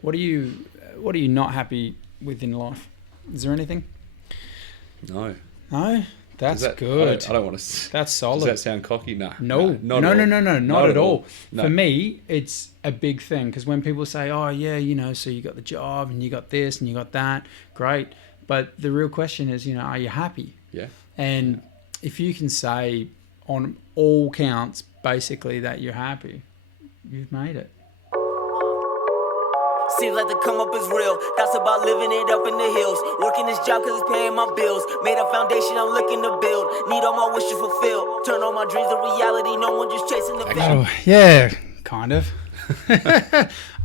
What are you not happy with in life? Is there anything? No. No? That's good. I don't want to. That's solid. Does that sound cocky? No. No, not at all. No. For me, it's a big thing because when people say, "Oh, yeah, so you got the job and you got this and you got that," great. But the real question is, are you happy? Yeah. And if you can say on all counts, basically that you're happy, you've made it. Seems like the come up is real. That's about living it up in the hills. Working this job cause it's paying my bills. Made a foundation I'm looking to build. Need all my wishes fulfilled. Turn all my dreams to reality. No one just chasing the vision. Oh, yeah, kind of.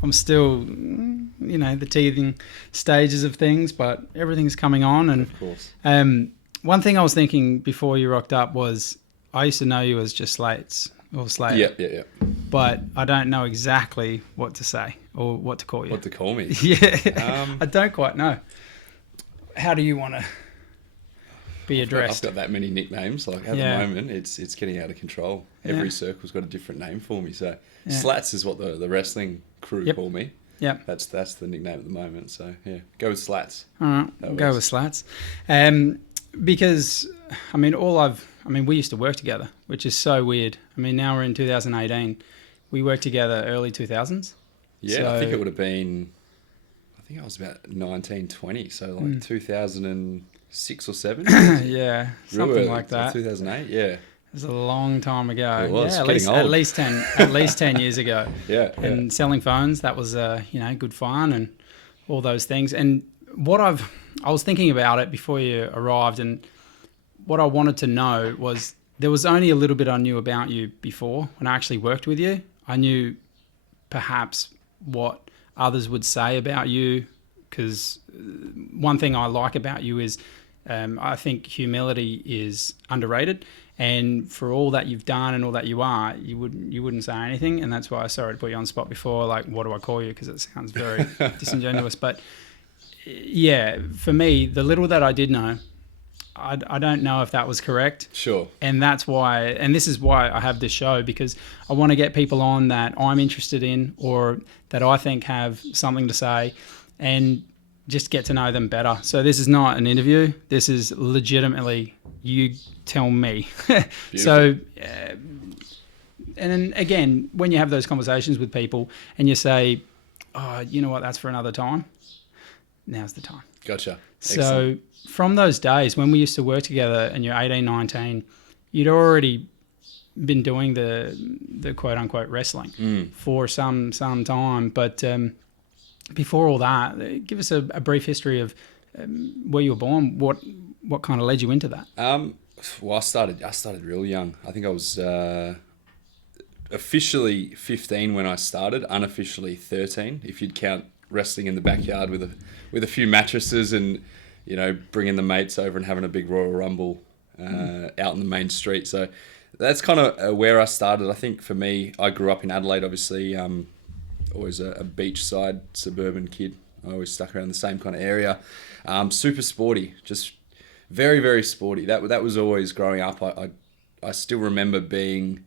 I'm still, the teething stages of things, but everything's coming on. And of course. One thing I was thinking before you rocked up was I used to know you as just Slates or Slater. Yeah. But I don't know exactly what to say or what to call you. What to call me? Yeah. I don't quite know. How do you want to be addressed? I've got that many nicknames. Like at the moment, it's getting out of control. Every circle's got a different name for me. So Slats is what the wrestling crew call me. Yeah. That's the nickname at the moment. So yeah, go with Slats. All right, go with Slats. Because we used to work together, which is so weird. Now we're in 2018. We worked together early 2000s. Yeah, so, I think it would have been, I was about 19, 20. So like 2006 or 7. Yeah, something like that. 2008, yeah. It was a long time ago. It was, at least 10 years ago. Yeah. And selling phones, that was good fun and all those things. And I was thinking about it before you arrived, and what I wanted to know was there was only a little bit I knew about you before when I actually worked with you. I knew perhaps what others would say about you, because one thing I like about you is I think humility is underrated, and for all that you've done and all that you are, you wouldn't say anything, and that's why I sorry to put you on the spot before, like, what do I call you, because it sounds very disingenuous. But yeah, for me, the little that I did know, I don't know if that was correct. Sure. And that's why, and this is why I have this show, because I want to get people on that I'm interested in or that I think have something to say and just get to know them better. So this is not an interview. This is legitimately you tell me. So, and then again, when you have those conversations with people and you say, oh, you know what, that's for another time. Now's the time. Gotcha. So from those days when we used to work together and you're 18, 19, you'd already been doing the quote unquote wrestling for some time. But before all that, give us a brief history of where you were born. What kind of led you into that? Well, I started real young. I think I was officially 15 when I started, unofficially 13, if you'd count wrestling in the backyard with a few mattresses and bringing the mates over and having a big Royal Rumble out in the main street. So that's kind of where I started. I think for me, I grew up in Adelaide, obviously, always a beachside suburban kid. I always stuck around the same kind of area. Super sporty, just very, very sporty. That was always growing up. I still remember being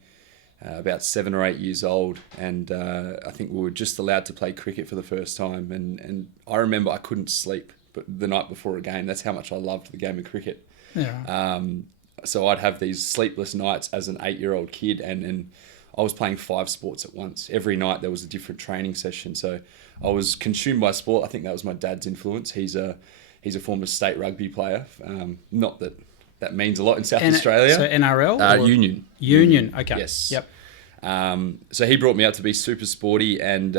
about 7 or 8 years old, and I think we were just allowed to play cricket for the first time. And I remember I couldn't sleep but the night before a game. That's how much I loved the game of cricket. Yeah. So I'd have these sleepless nights as an 8-year-old kid, and I was playing 5 sports at once. Every night there was a different training session. So I was consumed by sport. I think that was my dad's influence. He's a former state rugby player. Not that means a lot in South Australia. So NRL? Union. Union, okay. Yes. Yep. So he brought me out to be super sporty, and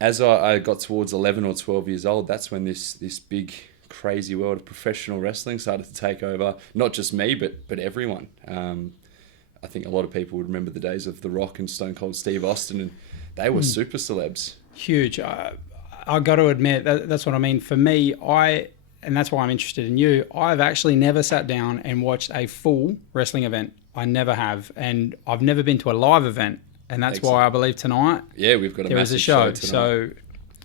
as I got towards 11 or 12 years old, that's when this big, crazy world of professional wrestling started to take over, not just me, but everyone. I think a lot of people would remember the days of The Rock and Stone Cold Steve Austin, and they were super celebs. Huge. I got to admit, that's what I mean. For me, and that's why I'm interested in you, I've actually never sat down and watched a full wrestling event. I never have. And I've never been to a live event. And that's why I believe tonight we've got there is a show. So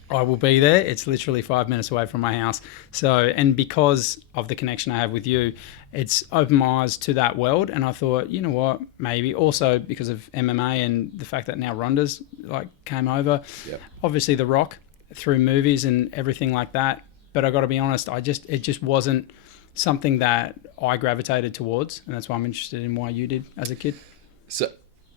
I will be there. It's literally 5 minutes away from my house. So, and because of the connection I have with you, it's opened my eyes to that world. And I thought, you know what, maybe also because of MMA and the fact that now Ronda's like came over, Yep. obviously The Rock through movies and everything like that. But I got to be honest, it just wasn't something that I gravitated towards. And that's why I'm interested in why you did as a kid. So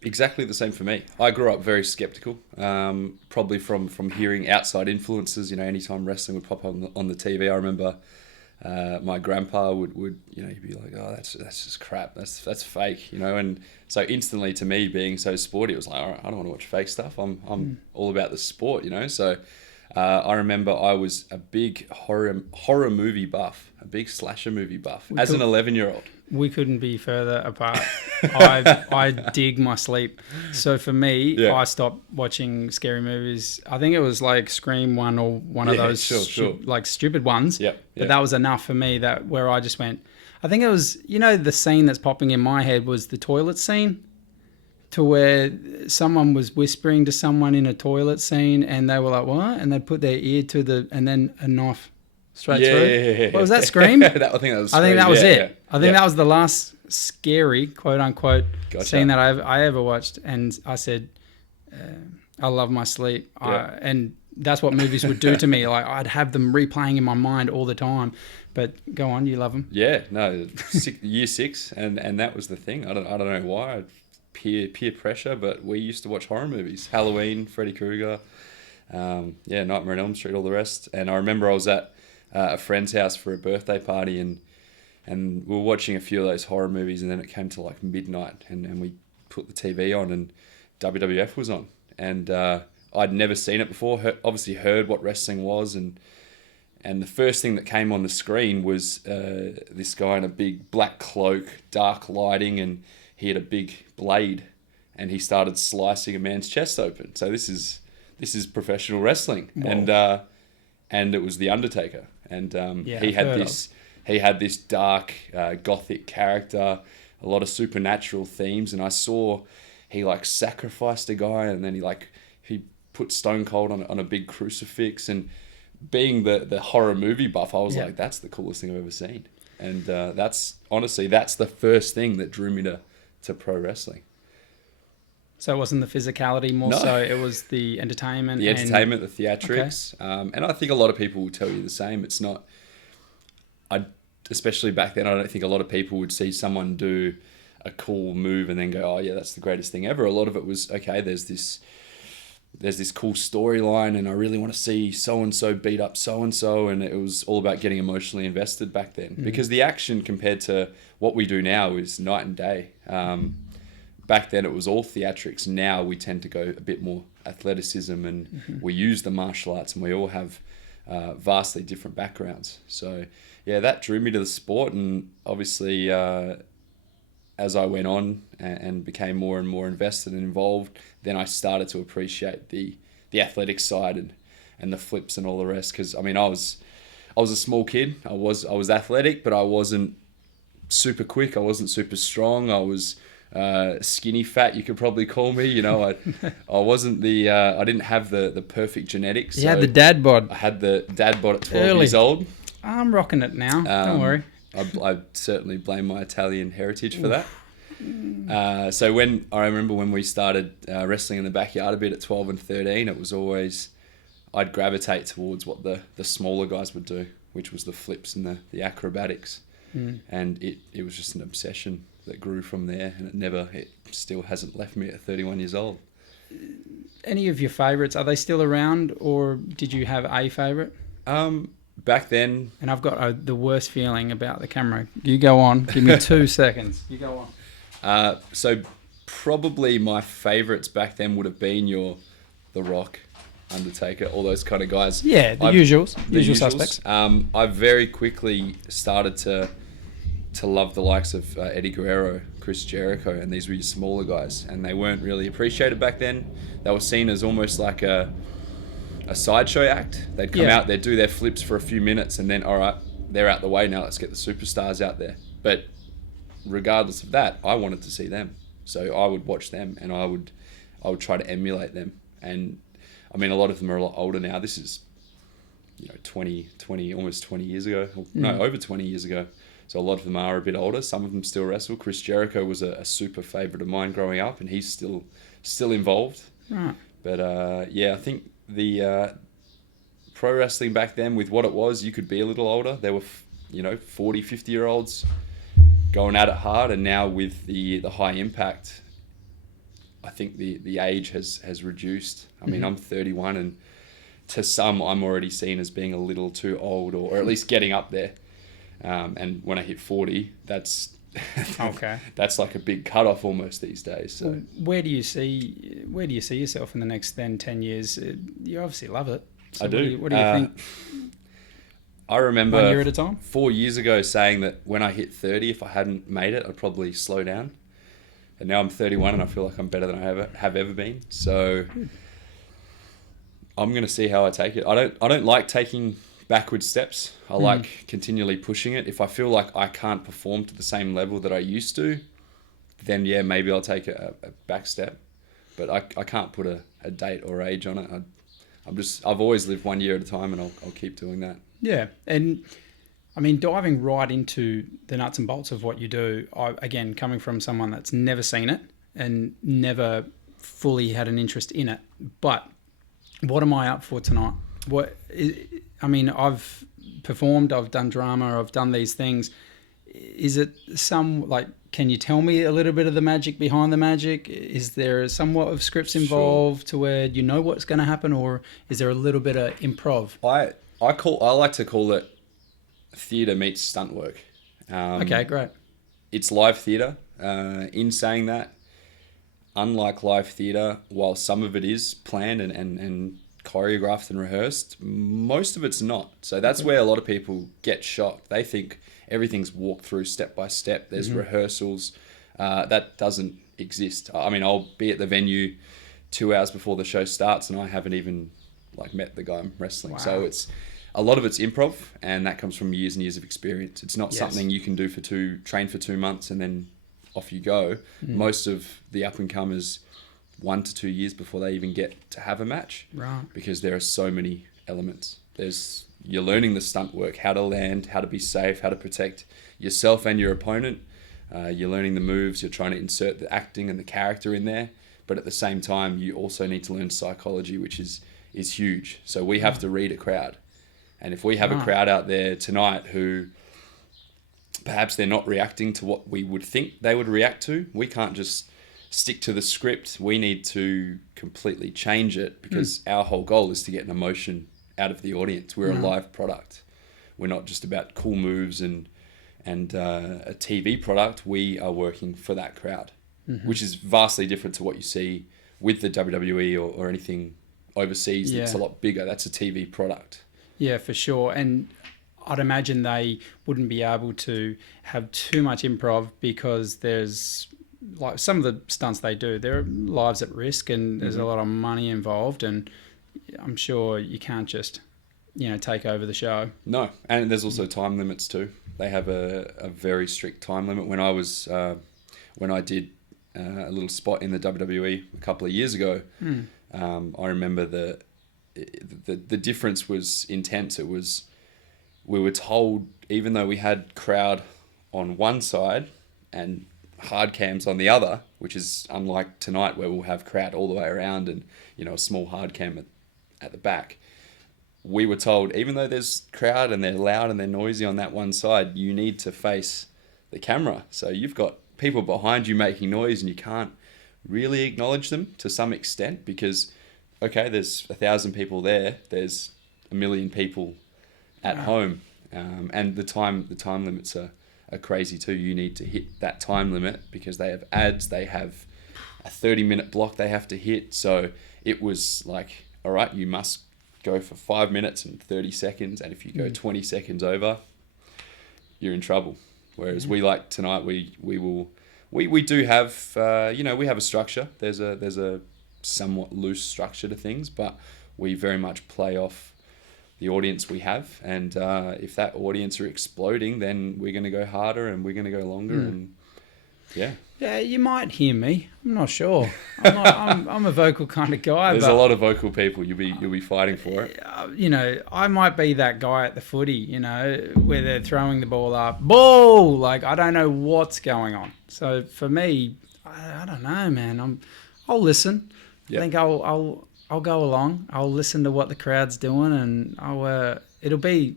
exactly the same for me. I grew up very skeptical, probably from hearing outside influences. You know, anytime wrestling would pop on the TV, I remember my grandpa would he'd be like, "Oh, that's just crap. That's fake," you know. And so instantly, to me, being so sporty, it was like, "All right, I don't want to watch fake stuff. I'm all about the sport," you know. So I remember I was a big horror movie buff, a big slasher movie buff, as an 11-year-old. We couldn't be further apart. I dig my sleep. So for me, I stopped watching scary movies. I think it was like Scream 1 or one of those like stupid ones. Yep. But that was enough for me where I just went. I think it was, the scene that's popping in my head was the toilet scene, to where someone was whispering to someone in a toilet scene and they were like, what? And they put their ear and then a knife straight through. Yeah. What was that, Scream? I think that was I think that was it. it. I think that was the last scary, quote unquote, scene that I ever watched. And I said, I love my sleep. Yeah. And that's what movies would do to me. Like I'd have them replaying in my mind all the time. But go on, you love them. Yeah, no, year 6, and that was the thing. I don't know why. Peer pressure, but we used to watch horror movies. Halloween, Freddy Krueger, Nightmare on Elm Street, all the rest. And I remember I was at a friend's house for a birthday party, and we were watching a few of those horror movies, and then it came to like midnight, and we put the TV on, and WWF was on, and I'd never seen it before. Obviously heard what wrestling was, and the first thing that came on the screen was this guy in a big black cloak, dark lighting, and he had a big blade, and he started slicing a man's chest open. So this is professional wrestling. Whoa. And it was The Undertaker, and he had this dark gothic character, a lot of supernatural themes, and I saw he like sacrificed a guy, and then he put Stone Cold on a big crucifix. And being the horror movie buff, I was like, that's the coolest thing I've ever seen. And that's the first thing that drew me to pro wrestling. So it wasn't the physicality more so, it was the entertainment. The theatrics. Okay. And I think a lot of people will tell you the same. It's not, especially back then, I don't think a lot of people would see someone do a cool move and then go, oh yeah, that's the greatest thing ever. A lot of it was, okay, there's this cool storyline, and I really want to see so-and-so beat up so-and-so, and it was all about getting emotionally invested back then. Because the action compared to what we do now is night and day. Back then it was all theatrics. Now we tend to go a bit more athleticism, and we use the martial arts, and we all have vastly different backgrounds. So yeah, that drew me to the sport, and obviously as I went on and became more and more invested and involved, then I started to appreciate the athletic side and the flips and all the rest. Because I mean, I was a small kid. I was athletic, but I wasn't super quick. I wasn't super strong. I was skinny fat, you could probably call me. You know, I wasn't I didn't have the perfect genetics. You had the dad bod. I had the dad bod at 12 years old. I'm rocking it now. Don't worry. I certainly blame my Italian heritage for that. So I remember when we started wrestling in the backyard a bit at 12 and 13, it was always, I'd gravitate towards what the smaller guys would do, which was the flips and the acrobatics. And it was just an obsession that grew from there, and it still hasn't left me at 31 years old. Any of your favourites, are they still around, or did you have a favourite? Back then... And I've got the worst feeling about the camera. You go on. Give me 2 seconds. You go on. So probably my favourites back then would have been The Rock, Undertaker, all those kind of guys. Yeah, the usual suspects. I very quickly started to love the likes of Eddie Guerrero, Chris Jericho, and these were your smaller guys, and they weren't really appreciated back then. They were seen as almost like a sideshow act. They'd come out, they'd do their flips for a few minutes, and then, all right, they're out the way now, let's get the superstars out there. But regardless of that, I wanted to see them. So I would watch them, and I would try to emulate them. And I mean, a lot of them are a lot older now. This is, almost 20 years ago. No, over 20 years ago. So a lot of them are a bit older. Some of them still wrestle. Chris Jericho was a super favourite of mine growing up, and he's still involved. Right. But I think the pro wrestling back then, with what it was, you could be a little older. There were 40, 50-year-olds going at it hard, and now with the high impact, I think the age has reduced. I mean, I'm 31, and to some, I'm already seen as being a little too old, or at least getting up there. And when I hit 40, that's Okay. that's like a big cutoff almost these days. So Well, where do you see yourself in the next 10 years? You obviously love it. So I do. What do you think? I remember 1 year at a time? 4 years ago saying that when I hit 30, if I hadn't made it, I'd probably slow down. And now I'm 31 and I feel like I'm better than I have ever been. So I'm going to see how I take it. I don't like taking backward steps. I like continually pushing it. If I feel like I can't perform to the same level that I used to, then yeah, maybe I'll take a back step. But I can't put a date or age on it. I've always lived 1 year at a time, and I'll keep doing that. Yeah, and I mean, diving right into the nuts and bolts of what you do, again, coming from someone that's never seen it and never fully had an interest in it, but what am I up for tonight? I've performed, I've done drama, I've done these things. Is it can you tell me a little bit of the magic behind the magic? Is there somewhat of scripts involved to where you know what's going to happen, or is there a little bit of improv? I like to call it theatre meets stunt work. Okay, great. It's live theatre. In saying that, unlike live theatre, while some of it is planned and choreographed and rehearsed, most of it's not. So that's where a lot of people get shocked. They think everything's walked through step by step. There's rehearsals. That doesn't exist. I mean, I'll be at the venue 2 hours before the show starts, and I haven't even met the guy I'm wrestling. Wow. So a lot of it's improv, and that comes from years and years of experience. It's not something you can do train for 2 months and then off you go. Most of the up and comers 1 to 2 years before they even get to have a match. Right. Because there are so many elements. You're learning the stunt work, how to land, how to be safe, how to protect yourself and your opponent. You're learning the moves. You're trying to insert the acting and the character in there. But at the same time, you also need to learn psychology, which is huge. So we have to read a crowd. And if we have a crowd out there tonight who perhaps they're not reacting to what we would think they would react to, we can't just stick to the script. We need to completely change it, because our whole goal is to get an emotion out of the audience. We're a live product. We're not just about cool moves and a TV product. We are working for that crowd, which is vastly different to what you see with the WWE or anything overseas. That's a lot bigger. That's a TV product. Yeah, for sure. And I'd imagine they wouldn't be able to have too much improv, because there's some of the stunts they do, their lives at risk, and there's a lot of money involved, and I'm sure you can't just take over the show. No, and there's also time limits too. They have a very strict time limit. When I did a little spot in the WWE a couple of years ago, I remember the difference was intense. We were told, even though we had crowd on one side and hard cams on the other, which is unlike tonight where we'll have crowd all the way around and a small hard cam at the back. We were told, even though there's crowd and they're loud and they're noisy on that one side, you need to face the camera. So you've got people behind you making noise, and you can't really acknowledge them to some extent, because there's 1,000 people there, there's 1 million people at home, and the time limits are crazy too. You need to hit that time limit because they have ads, they have a 30-minute block they have to hit. So it was like, all right, you must go for 5 minutes and 30 seconds, and if you go 20 seconds over, you're in trouble. Whereas we tonight, we do have we have a structure. There's a somewhat loose structure to things, but we very much play off the audience we have, and if that audience are exploding, then we're going to go harder and we're going to go longer, and Yeah. Yeah, you might hear me. I'm not sure. I'm a vocal kind of guy. There's but, a lot of vocal people. You'll be fighting for it. I might be that guy at the footy, where they're throwing the ball up. Ball! Like, I don't know what's going on. So for me, I don't know, man. I'll listen. Yep. I think I'll go along. I'll listen to what the crowd's doing, and it'll be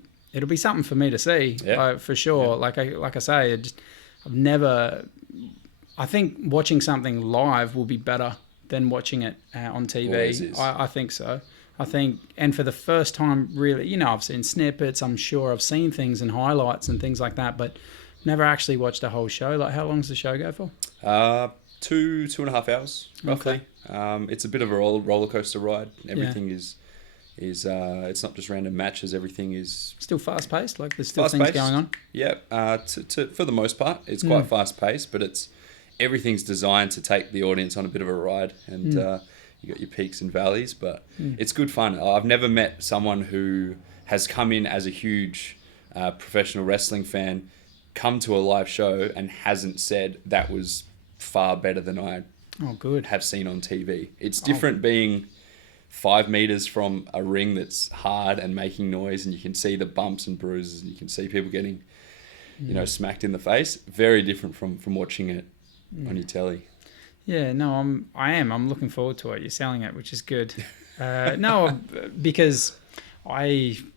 something for me to see, for sure. Yeah. Like I say, I've never. I think watching something live will be better than watching it on TV. Always is. I think so. I think, and for the first time, really, I've seen snippets. I'm sure I've seen things and highlights and things like that, but never actually watched a whole show. Like, how long does the show go for? 2.5 hours roughly. Okay. It's a bit of a roller coaster ride. Everything is it's not just random matches. Everything is still fast paced. Like, there's still things going on. Yeah. For the most part, it's quite fast paced, but everything's designed to take the audience on a bit of a ride, and you got your peaks and valleys, but it's good fun. I've never met someone who has come in as a huge professional wrestling fan, come to a live show, and hasn't said that was far better than I have seen on TV. It's different being 5 meters from a ring that's hard and making noise, and you can see the bumps and bruises, and you can see people getting smacked in the face. Very different from watching it on your telly. Yeah, no, I'm looking forward to it. You're selling it, which is good. No, because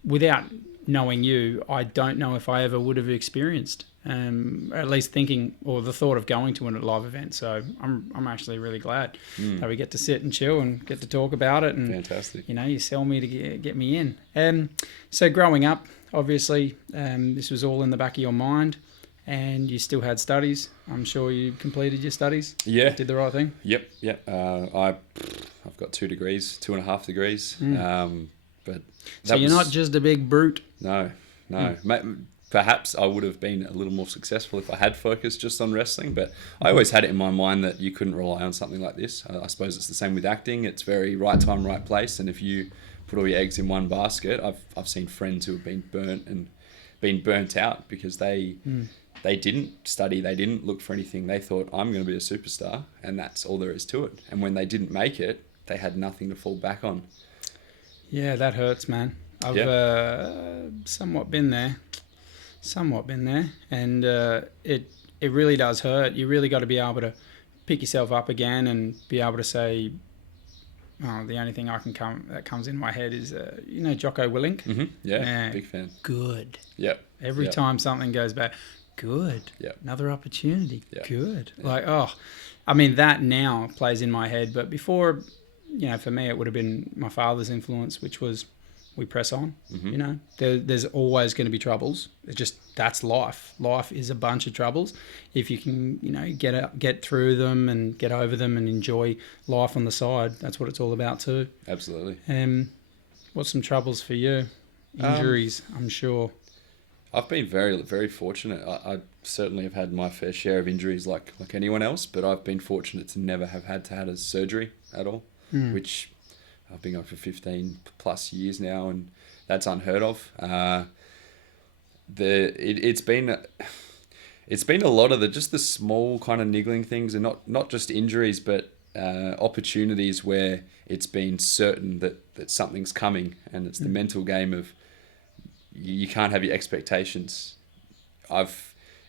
without knowing you, I don't know if I ever would have experienced, at least thinking or the thought of going to a live event. So I'm actually really glad that we get to sit and chill and get to talk about it. And fantastic. You sell me to get me in. So growing up, obviously, this was all in the back of your mind. And you still had studies. I'm sure you completed your studies. Yeah. Did the right thing. Yep. I've got 2 degrees, 2.5 degrees. But so you're not just a big brute. No. Perhaps I would have been a little more successful if I had focused just on wrestling. But I always had it in my mind that you couldn't rely on something like this. I suppose it's the same with acting. It's very right time, right place. And if you put all your eggs in one basket, I've seen friends who have been burnt out because they didn't study, they didn't look for anything. They thought, I'm going to be a superstar, and that's all there is to it. And when they didn't make it, they had nothing to fall back on. Yeah, that hurts, man. I've somewhat been there, and it really does hurt. You really got to be able to pick yourself up again and be able to say, the only thing that comes in my head is, Jocko Willink. Mm-hmm. Yeah, big fan. Good. Yep. Every time something goes bad, good. Yep. Another opportunity. Yep. Good. Yep. That now plays in my head. But before, for me, it would have been my father's influence, which was we press on. Mm-hmm. There's always going to be troubles. That's life. Life is a bunch of troubles. If you can, get through them and get over them and enjoy life on the side, that's what it's all about too. Absolutely. What's some troubles for you? Injuries, I'm sure. I've been very, very fortunate. I certainly have had my fair share of injuries like anyone else, but I've been fortunate to never have had to have a surgery at all, which I've been going for 15 plus years now, and that's unheard of. It's been a lot of the small kind of niggling things, and not just injuries, but opportunities where it's been certain that something's coming, and it's the mental game of you can't have your expectations.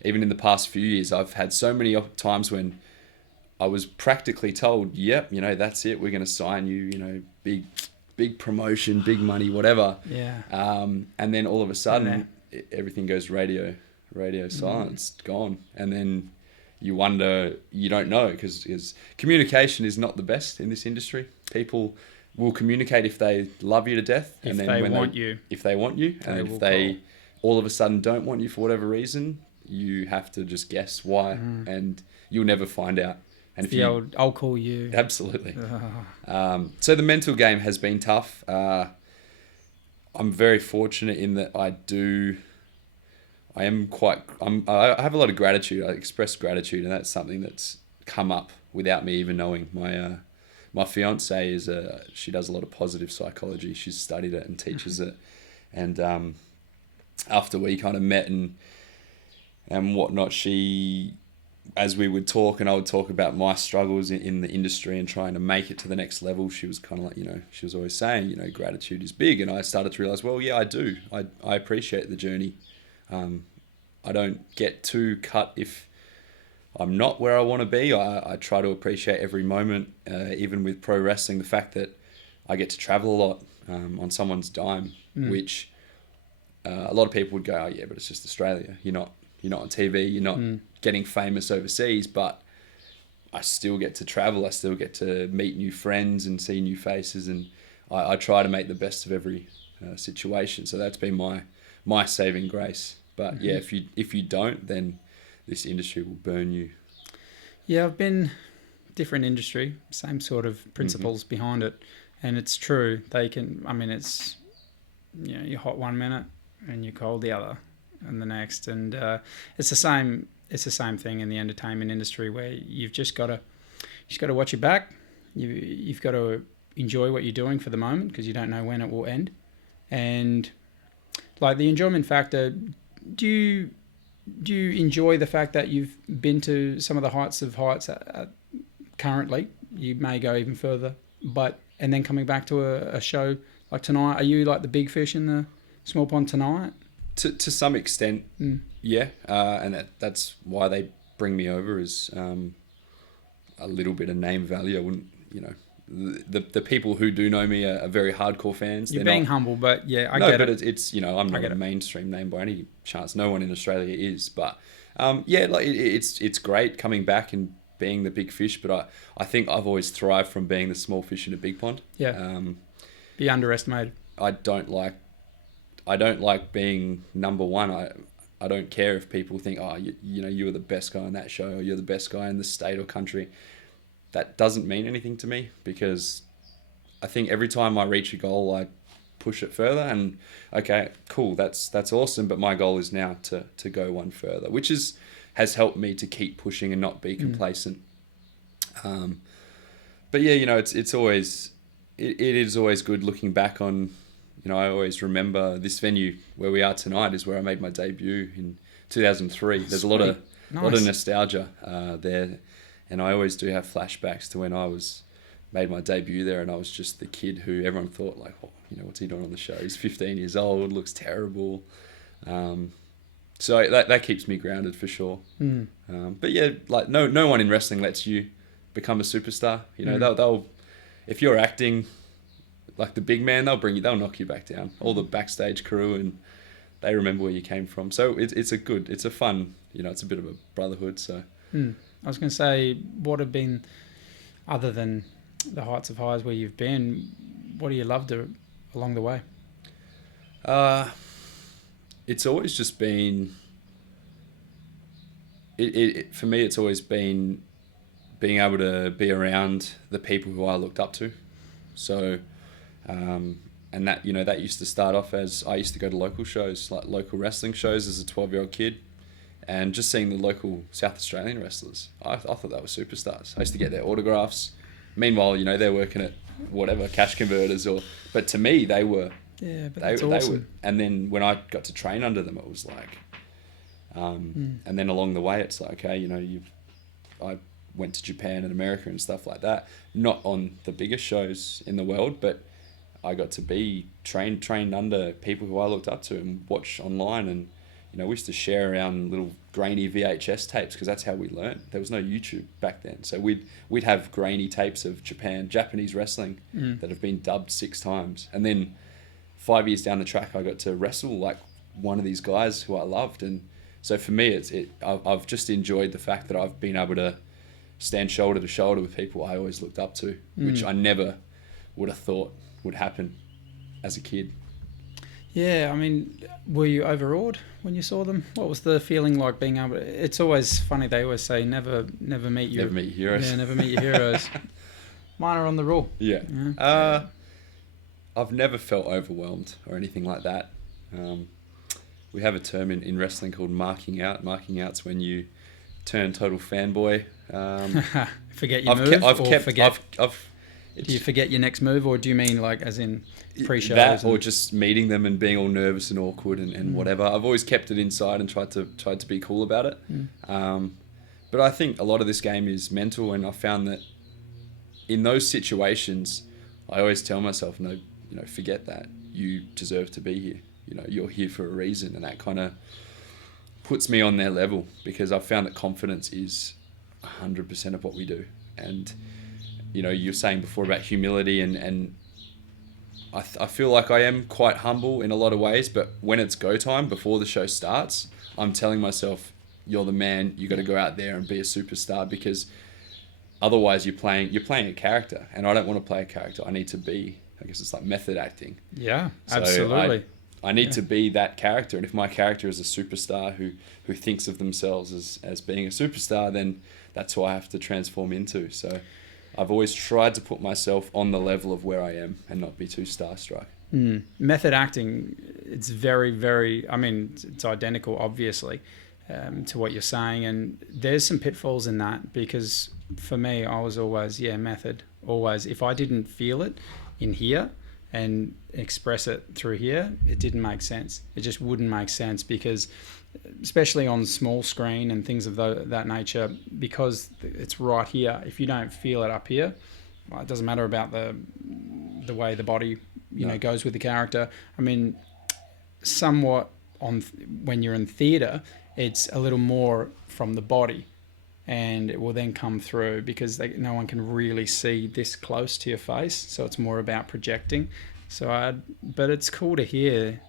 Even in the past few years, I've had so many times when I was practically told, yep, that's it. We're going to sign you, big promotion, big money, whatever. Yeah. And then all of a sudden, everything goes radio silence, gone. And then you wonder, you don't know, because communication is not the best in this industry. People will communicate if they love you to death. If they want you. If they want you. And if they all of a sudden don't want you for whatever reason, you have to just guess why. And you'll never find out. And if old, I'll call you. Absolutely. So the mental game has been tough. I'm very fortunate in that I have a lot of gratitude. I express gratitude, and that's something that's come up without me even knowing. My fiance she does a lot of positive psychology. She's studied it and teaches it. And after we kind of met and whatnot, she as we would talk, and I would talk about my struggles in the industry and trying to make it to the next level, she was kind of like, she was always saying, gratitude is big. And I started to realize, well, yeah, I do. I appreciate the journey. I don't get too cut if I'm not where I want to be. I try to appreciate every moment, even with pro wrestling, the fact that I get to travel a lot on someone's dime, which a lot of people would go, oh yeah, but it's just Australia. You're not on TV. You're not getting famous overseas, but I still get to travel. I still get to meet new friends and see new faces, and I try to make the best of every situation. So that's been my saving grace. But yeah, if you don't, then this industry will burn you. Yeah, I've been different industry, same sort of principles behind it, and it's true. They can. I mean, it's you're hot 1 minute and you're cold the other, and the next, and it's the same. It's the same thing in the entertainment industry, where you've just got to watch your back. You've got to enjoy what you're doing for the moment, because you don't know when it will end, and like the enjoyment factor. Do you enjoy the fact that you've been to some of the heights of heights currently? You may go even further, and then coming back to a show like tonight, are you like the big fish in the small pond tonight? To some extent, yeah, and that's why they bring me over, is a little bit of name value. I wouldn't, the people who do know me are very hardcore fans. You're being humble, but yeah, I get it. No, but it's I'm not a mainstream name by any chance. No one in Australia is, but yeah, like it's great coming back and being the big fish. But I think I've always thrived from being the small fish in a big pond. Yeah, be underestimated. I don't like being number one. I don't care if people think, oh, you were the best guy on that show, or you're the best guy in the state or country. That doesn't mean anything to me, because I think every time I reach a goal, I push it further, and okay, cool, that's awesome. But my goal is now to go one further, which has helped me to keep pushing and not be complacent. But yeah, it is always good looking back on. I always remember this venue where we are tonight is where I made my debut in 2003. There's a lot of nostalgia there. And I always do have flashbacks to when I made my debut there, and I was just the kid who everyone thought, like, oh, what's he doing on the show? He's 15 years old, looks terrible. So that keeps me grounded for sure. But yeah, like no one in wrestling lets you become a superstar. They'll if you're acting like the big man, they'll knock you back down. All the backstage crew, and they remember where you came from. So it's a fun, it's a bit of a brotherhood. So. I was going to say, what have been, other than the heights of highs where you've been, what do you loved along the way? It's always just been, for me, it's always been being able to be around the people who I looked up to. So, and that, that used to start off as I used to go to local shows, like local wrestling shows as a 12-year-old kid. And just seeing the local South Australian wrestlers, I thought that were superstars. I used to get their autographs. Meanwhile, they're working at whatever, cash converters, but to me, they were. Yeah, but that's awesome. They were, and then when I got to train under them, it was like, and then along the way, it's like, okay, I went to Japan and America and stuff like that. Not on the biggest shows in the world, but I got to be trained under people who I looked up to and watch online. And we used to share around little grainy VHS tapes, because that's how we learned. There was no YouTube back then, so we'd have grainy tapes of Japanese wrestling that have been dubbed 6 times, and then 5 years down the track, I got to wrestle like one of these guys who I loved. And so for me, I've just enjoyed the fact that I've been able to stand shoulder to shoulder with people I always looked up to, which I never would have thought would happen as a kid. Yeah, I mean, were you overawed when you saw them? What was the feeling like being able to... It's always funny, they always say never meet your... Never meet your heroes. Yeah, never meet your heroes. Mine are on the rule. Yeah. I've never felt overwhelmed or anything like that. We have a term in wrestling called marking out. Marking out's when you turn total fanboy. Forget your move? Do you forget your next move, or do you mean like as in pre-shows? That, or just meeting them and being all nervous and awkward and whatever. I've always kept it inside and tried to be cool about it. But I think a lot of this game is mental, and I found that in those situations, I always tell myself, no, forget that. You deserve to be here. You're here for a reason, and that kind of puts me on their level, because I've found that confidence is 100% of what we do. And you're saying before about humility, and I feel like I am quite humble in a lot of ways, but when it's go time before the show starts, I'm telling myself, you're the man, you got to go out there and be a superstar, because otherwise you're playing a character, and I don't want to play a character. I need to be, I guess it's like method acting. Yeah, so absolutely. I need to be that character, and if my character is a superstar who thinks of themselves as being a superstar, then that's who I have to transform into. So I've always tried to put myself on the level of where I am and not be too starstruck. Method acting, it's very, very, it's identical, obviously, to what you're saying. And there's some pitfalls in that, because for me, I was always, method. Always. If I didn't feel it in here and express it through here, it didn't make sense. It just wouldn't make sense, because especially on small screen and things of that nature, because it's right here. If you don't feel it up here, well, it doesn't matter about the way the body goes with the character. Somewhat when you're in theatre, it's a little more from the body, and it will then come through, because no one can really see this close to your face, so it's more about projecting. But it's cool to hear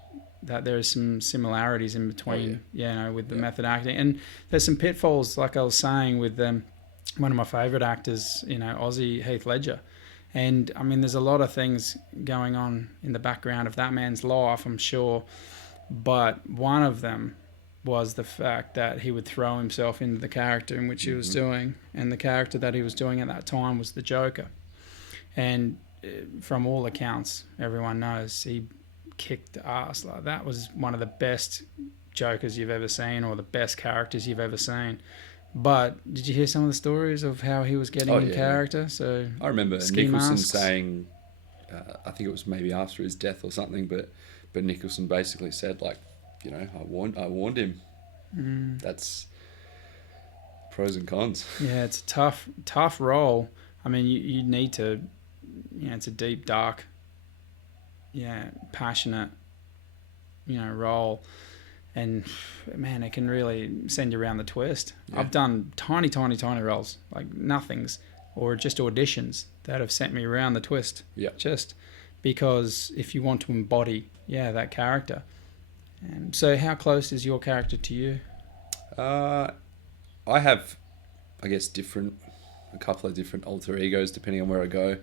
that there's some similarities in between, with the method acting, and there's some pitfalls, like I was saying, with one of my favourite actors, Aussie Heath Ledger, and there's a lot of things going on in the background of that man's life, I'm sure, but one of them was the fact that he would throw himself into the character in which he was doing, and the character that he was doing at that time was the Joker, and from all accounts, everyone knows he kicked ass. Like, that was one of the best Jokers you've ever seen, or the best characters you've ever seen. But did you hear some of the stories of how he was getting in character? So I remember Nicholson saying, I think it was maybe after his death or something, but Nicholson basically said, like, I warned him. That's pros and cons. Yeah, it's a tough role. You need to, it's a deep, dark, passionate, role. And, man, it can really send you around the twist. Yeah. I've done tiny roles, like nothings, or just auditions that have sent me around the twist. Yeah. Just because if you want to embody, that character. So how close is your character to you? I have, I guess, a couple of different alter egos depending on where I go.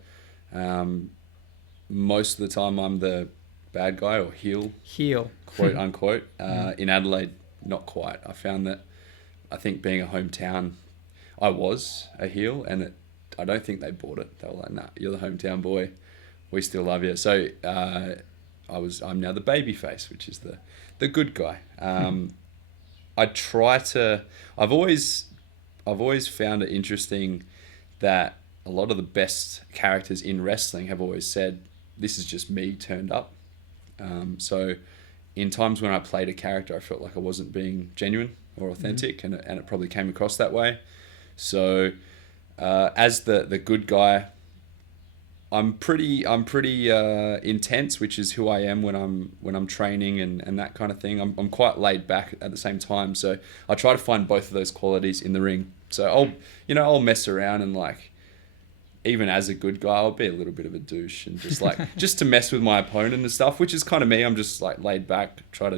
Most of the time I'm the bad guy, or heel, quote unquote. In Adelaide, not quite. I found that, I think being a hometown, I was a heel, and I don't think they bought it. They were like, nah, you're the hometown boy, we still love you. So I'm now the baby face, which is the good guy. I've always found it interesting that a lot of the best characters in wrestling have always said, this is just me turned up. So in times when I played a character, I felt like I wasn't being genuine or authentic, and it probably came across that way. So as the good guy, I'm pretty intense, which is who I am when I'm training and that kind of thing. I'm quite laid back at the same time, so I try to find both of those qualities in the ring. So I'll mess around, and like, even as a good guy, I'll be a little bit of a douche, and just like just to mess with my opponent and stuff, which is kind of me. I'm just like laid back, try to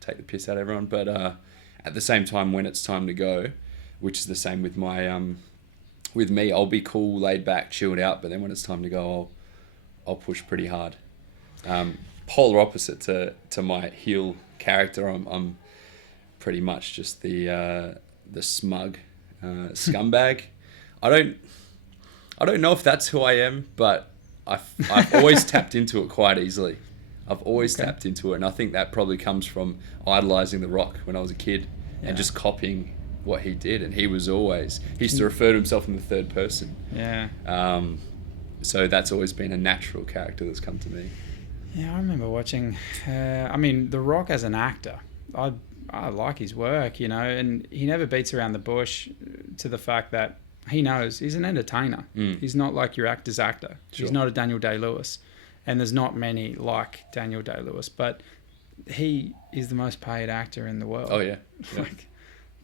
take the piss out of everyone, but at the same time, when it's time to go, which is the same with my with me, I'll be cool, laid back, chilled out, but then when it's time to go, I'll push pretty hard. Polar opposite to my heel character. I'm pretty much just the smug scumbag. I don't know if that's who I am, but I've always tapped into it quite easily. I've always tapped into it, and I think that probably comes from idolizing The Rock when I was a kid and just copying what he did. And he used to refer to himself in the third person. Yeah. So that's always been a natural character that's come to me. Yeah, I remember watching, The Rock as an actor. I like his work, you know, and he never beats around the bush to the fact that he knows he's an entertainer. He's not like your actor's actor. Sure. He's not a Daniel Day-Lewis. And there's not many like Daniel Day-Lewis, but he is the most paid actor in the world. Oh, yeah. Like,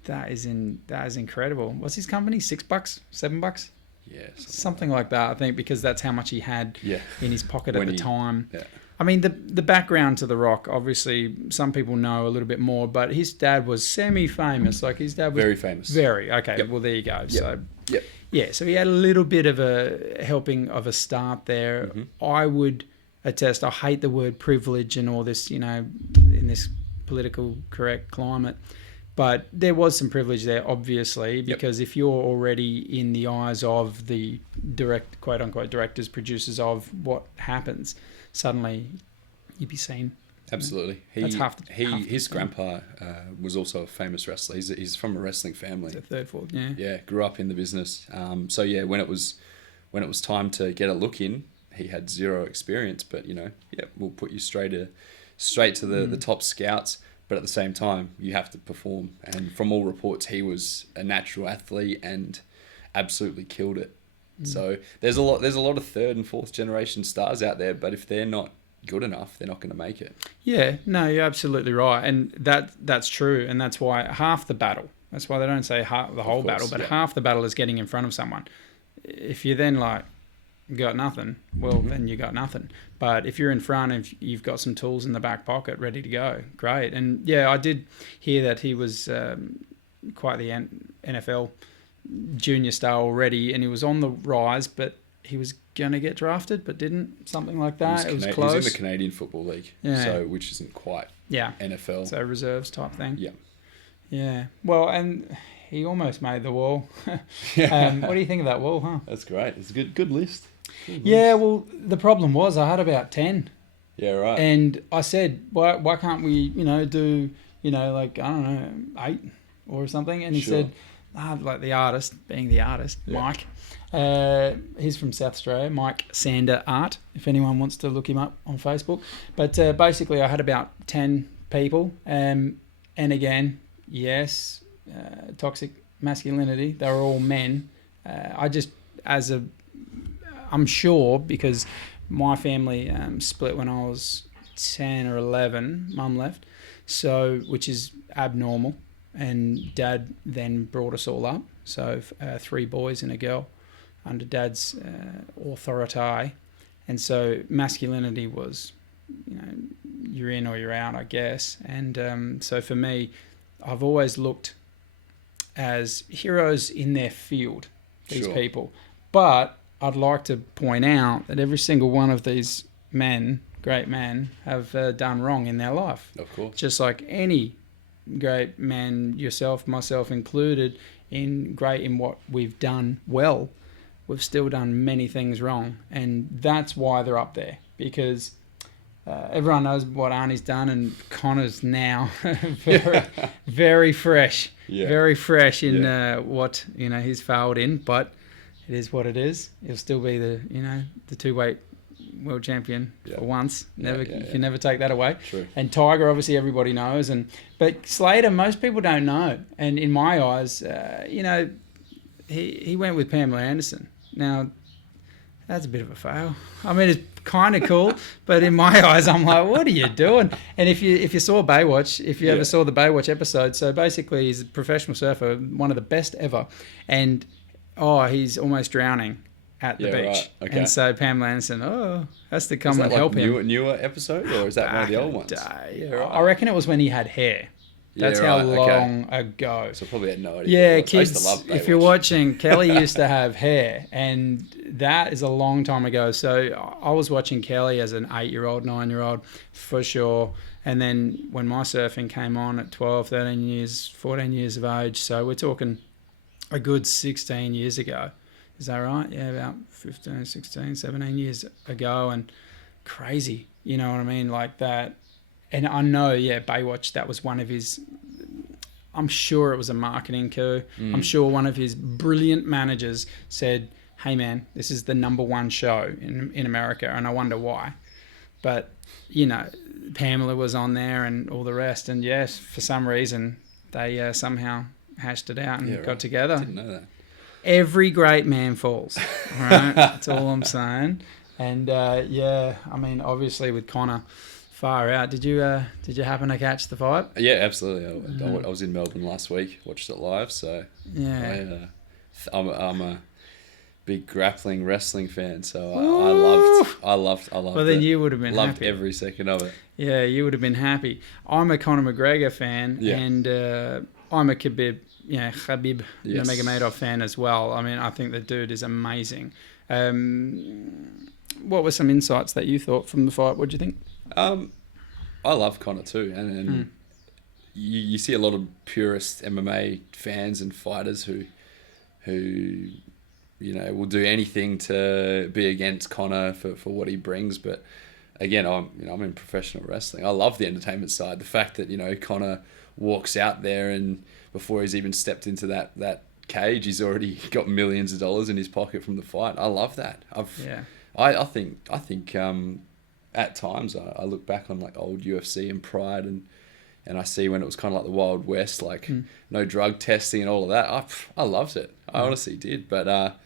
that is incredible. What's his company? $6? $7? Yeah. Something like that, I think, because that's how much he had in his pocket at the time. Yeah. I mean, the background to The Rock, obviously, some people know a little bit more, but his dad was semi-famous. Like, his dad was... Very famous. Very. Okay, well, there you go. Yep. So, Yep. yeah, so he had a little bit of a helping of a start there. Mm-hmm. I would attest, I hate the word privilege and all this, you know, in this political correct climate. But there was some privilege there, obviously, because if you're already in the eyes of the direct, quote unquote, directors, producers of what happens, suddenly you'd be seen. Absolutely. His grandpa was also a famous wrestler. He's from a wrestling family. The third, fourth, yeah. Yeah, grew up in the business. So yeah, when it was time to get a look in, he had zero experience. But you know, we'll put you straight to the top scouts. But at the same time, you have to perform. And from all reports, he was a natural athlete and absolutely killed it. So there's a lot of third and fourth generation stars out there. But if they're not good enough, they're not going to make it. Yeah, no, you're absolutely right, and that's true, and that's why half the battle. That's why they don't say the whole battle, but half the battle is getting in front of someone. If you then like got nothing, well, then you got nothing. But if you're in front and you've got some tools in the back pocket ready to go, great. And yeah, I did hear that he was quite the NFL junior star already, and he was on the rise, but he was going to get drafted, but didn't, something like that. It was close. He's in the Canadian Football League, so which isn't quite NFL. So reserves type thing. Yeah. Yeah. Well, and he almost made the wall. What do you think of that wall, huh? That's great. It's a good list. Yeah, well, the problem was I had about 10. Yeah, right. And I said, why can't we, do, like, I don't know, 8 or something? And he said, like the artist, Mike. He's from South Australia, Mike Sander Art, if anyone wants to look him up on Facebook. But basically I had about 10 people. And again, yes, toxic masculinity. They were all men. I'm sure because my family split when I was 10 or 11, mum left, so which is abnormal. And dad then brought us all up. So 3 boys and a girl under dad's authority. And so masculinity was, you're in or you're out, I guess. And so for me, I've always looked as heroes in their field, these people. But I'd like to point out that every single one of these men, great men, have done wrong in their life. Of course. Just like any great man, yourself, myself included, in what we've done well, we've still done many things wrong. And that's why they're up there, because everyone knows what Arnie's done, and Connor's now very, very fresh, very fresh in what he's failed in, but it is what it is. He'll still be the 2-weight world champion for once. You can never take that away. True. And Tiger, obviously, everybody knows. But Slater, most people don't know. And in my eyes, he went with Pamela Anderson. Now, that's a bit of a fail. I mean, it's kind of cool, but in my eyes, I'm like, what are you doing? And if you saw Baywatch, if you ever saw the Baywatch episode, so basically he's a professional surfer, one of the best ever, and he's almost drowning at the beach. Right. Okay. And so Pamela Anderson, has to come and help him. Newer episode, or is that one of the old ones? Yeah, right. I reckon it was when he had hair. That's how long ago. So probably had no idea. Yeah, kids, if you're watching, Kelly used to have hair, and that is a long time ago. So I was watching Kelly as an 8-year-old, 9-year-old, for sure. And then when my surfing came on at 12, 13 years, 14 years of age, so we're talking a good 16 years ago. Is that right? Yeah, about 15, 16, 17 years ago, and crazy. You know what I mean? Like that. And I know, Baywatch, that was one of his, I'm sure it was a marketing coup. I'm sure one of his brilliant managers said, hey man, this is the #1 show in America, and I wonder why. But, Pamela was on there and all the rest. And yes, for some reason, they somehow hashed it out and got together. Didn't know that. Every great man falls. All right, that's all I'm saying. And I mean, obviously with Connor, far out. Did you happen to catch the fight? Yeah, absolutely. I was in Melbourne last week, watched it live. So yeah, I'm a big grappling wrestling fan. So I loved. Well, then you would have been loved happy. every second of it. Yeah, you would have been happy. I'm a Conor McGregor fan, and I'm a Khabib Nurmagomedov fan as well. I mean, I think the dude is amazing. What were some insights that you thought from the fight? What do you think? I love Conor too, and you see a lot of purist MMA fans and fighters who will do anything to be against Conor for what he brings. But again, I'm in professional wrestling. I love the entertainment side. The fact that Conor walks out there and before he's even stepped into that cage, he's already got millions of dollars in his pocket from the fight. I love that. I think at times I look back on like old UFC and Pride and I see when it was kind of like the Wild West, like no drug testing and all of that. I loved it. I honestly did. But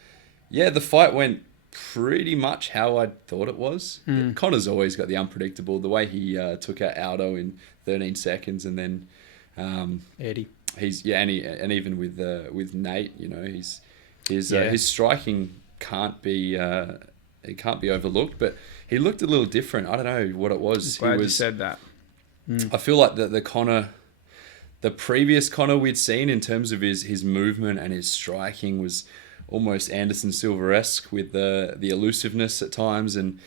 the fight went pretty much how I thought it was. Conor's always got the unpredictable. The way he took out Aldo in 13 seconds, and then Eddie. And even with Nate, his striking can't be overlooked. But he looked a little different. I don't know what it was. I'm glad you said that. I feel like the previous Conor we'd seen in terms of his movement and his striking was almost Anderson Silva-esque with the elusiveness at times and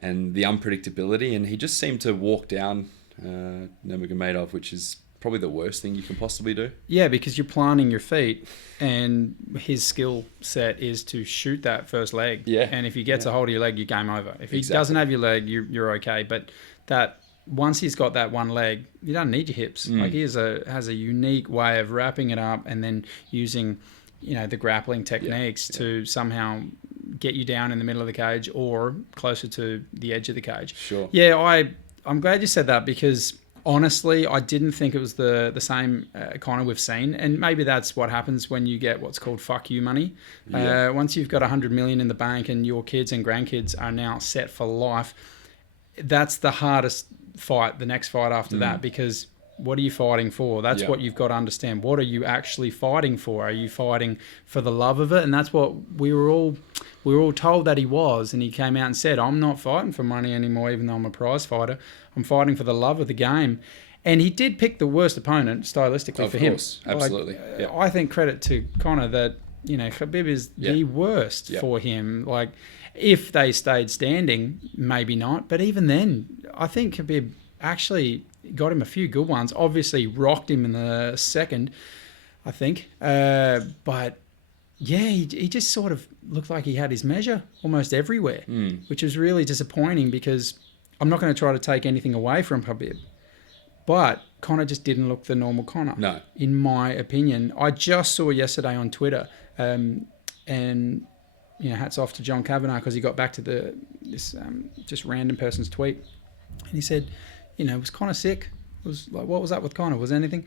the unpredictability, and he just seemed to walk down Nurmagomedov, which is probably the worst thing you can possibly do. Yeah, because you're planting your feet, and his skill set is to shoot that first leg. Yeah. And if he gets a hold of your leg, you're game over. If he doesn't have your leg, you're okay. But once he's got that one leg, you don't need your hips. Like he has a unique way of wrapping it up and then using the grappling techniques to somehow get you down in the middle of the cage or closer to the edge of the cage. Sure. Yeah, I'm glad you said that, because honestly, I didn't think it was the same Conor we've seen, and maybe that's what happens when you get what's called fuck you money. Yeah. Once you've got $100 million in the bank and your kids and grandkids are now set for life, that's the hardest fight, the next fight after that, because what are you fighting for? That's what you've got to understand. What are you actually fighting for? Are you fighting for the love of it? And that's what we were all told that he was, and he came out and said, I'm not fighting for money anymore, even though I'm a prize fighter. I'm fighting for the love of the game. And he did pick the worst opponent stylistically for him. Of course, absolutely. Like, I think credit to Conor that, Khabib is the worst for him. Like, if they stayed standing, maybe not. But even then, I think Khabib actually got him a few good ones. Obviously rocked him in the second, I think. But yeah, he just sort of looked like he had his measure almost everywhere, which was really disappointing, because I'm not going to try to take anything away from Khabib, but Conor just didn't look the normal Conor. No. In my opinion. I just saw yesterday on Twitter, and hats off to John Kavanagh, because he got back to this just random person's tweet, and he said, was Conor sick? Was like, what was up with Conor? Was anything?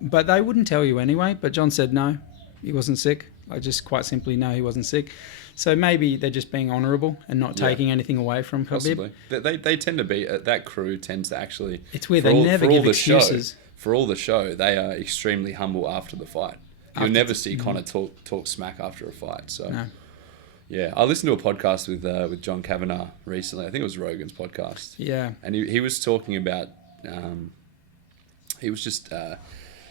But they wouldn't tell you anyway. But John said no, he wasn't sick. Just quite simply, no, he wasn't sick. So maybe they're just being honourable and not taking anything away from Khabib. Possibly. They tend to be, that crew tends to actually... It's weird, they never give excuses. For all the show, they are extremely humble after the fight. You'll never see Conor talk smack after a fight. So, no. Yeah, I listened to a podcast with John Kavanagh recently. I think it was Rogan's podcast. Yeah. And he was talking about... he was just...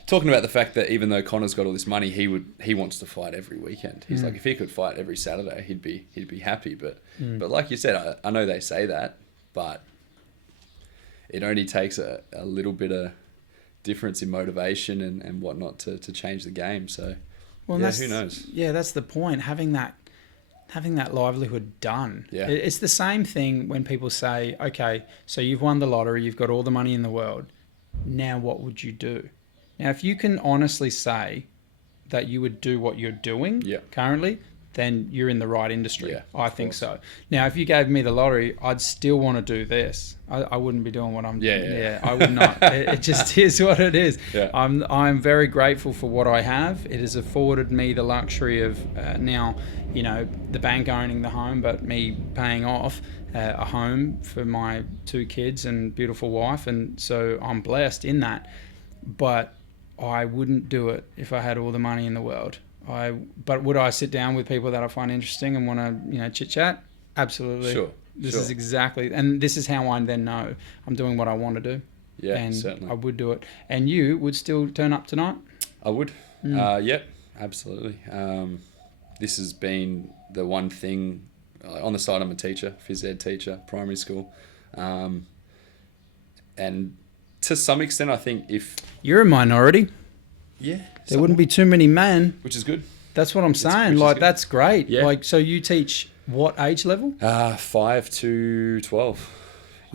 talking about the fact that even though Conor's got all this money, he wants to fight every weekend. He's like, if he could fight every Saturday, he'd be happy. But like you said, I know they say that, but it only takes a little bit of difference in motivation and whatnot to change the game. So, who knows? Yeah, that's the point. Having that livelihood done. Yeah. It's the same thing when people say, okay, so you've won the lottery, you've got all the money in the world. Now what would you do? Now, if you can honestly say that you would do what you're doing currently, then you're in the right industry. Yeah, I of think course. so. Now, if you gave me the lottery, I'd still want to do this. I wouldn't be doing what I'm doing. Yeah. I would not. It just is what it is. Yeah. I'm very grateful for what I have. It has afforded me the luxury of now, the bank owning the home, but me paying off a home for my 2 kids and beautiful wife. And so I'm blessed in that. But I wouldn't do it if I had all the money in the world. But would I sit down with people that I find interesting and want to, chit chat? Absolutely. Sure. This is exactly, and this is how I then know I'm doing what I want to do. Yeah, and certainly. I would do it. And you would still turn up tonight? I would. Yep, absolutely. This has been the one thing. On the side, I'm a teacher, phys ed teacher, primary school. And to some extent, I think if... You're a minority. Yeah. There wouldn't be too many men. Which is good. That's what I'm saying. which is good. That's great. Yeah. So you teach what age level? 5 to 12.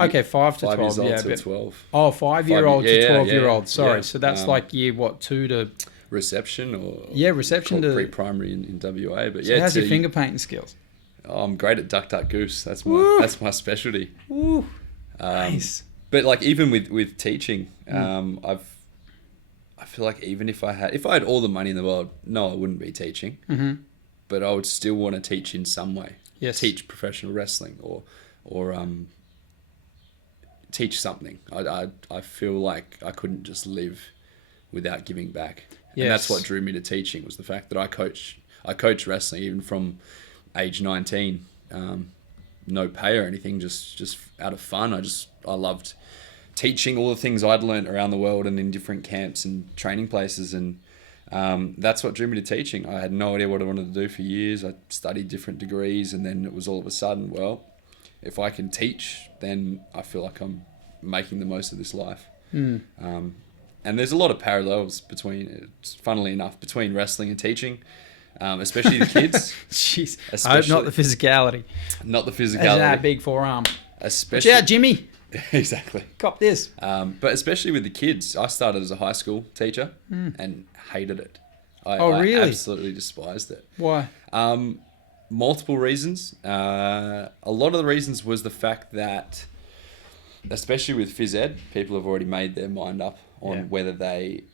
Okay, 5 to 5 12. years old Yeah, to but 12. Oh, 5-year-old to 12-year-old. Yeah. Sorry. So that's like year, 2 to... Reception or... Yeah, reception to... Pre-primary in WA. But So how's your finger painting skills? I'm great at duck, duck, goose. That's my specialty. Woo. Nice. But like even with teaching, I feel like even if I had all the money in the world, no, I wouldn't be teaching. Mm-hmm. But I would still want to teach in some way. Yes. Teach professional wrestling or teach something. I feel like I couldn't just live without giving back. Yes. And that's what drew me to teaching, was the fact that I coach wrestling even from age 19. No pay or anything, just out of fun. I loved teaching all the things I'd learned around the world and in different camps and training places, and that's what drew me to teaching. I had no idea what I wanted to do for years. I studied different degrees, and then it was all of a sudden, well, if I can teach, then I feel like I'm making the most of this life. And there's a lot of parallels funnily enough, between wrestling and teaching, especially the kids. Jeez, I hope not the physicality. Not the physicality. That's that big forearm. Especially, Watch out, Jimmy. Exactly. Cop this. But especially with the kids, I started as a high school teacher and hated it. I really? absolutely despised it. Why? Multiple reasons. A lot of the reasons was the fact that, especially with phys ed, people have already made their mind up on whether they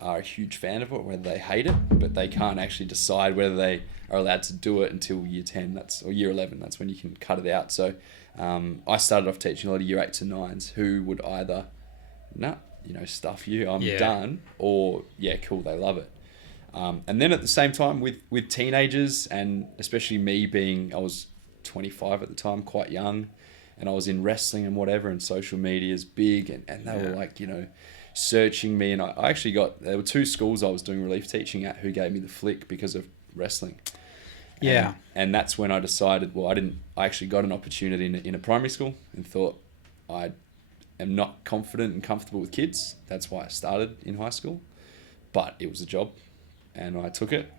are a huge fan of it or whether they hate it, but they can't actually decide whether they are allowed to do it until year 10 or year 11. That's when you can cut it out. So I started off teaching a lot of year 8 to 9s who would either, stuff you, I'm done, or, yeah, cool, they love it. And then at the same time with teenagers, and especially me I was 25 at the time, quite young, and I was in wrestling and whatever, and social media is big, and they were like, searching me, and I actually there were 2 schools I was doing relief teaching at who gave me the flick because of wrestling. Yeah. And that's when I decided, I actually got an opportunity in a primary school and thought, I am not confident and comfortable with kids. That's why I started in high school, but it was a job and I took it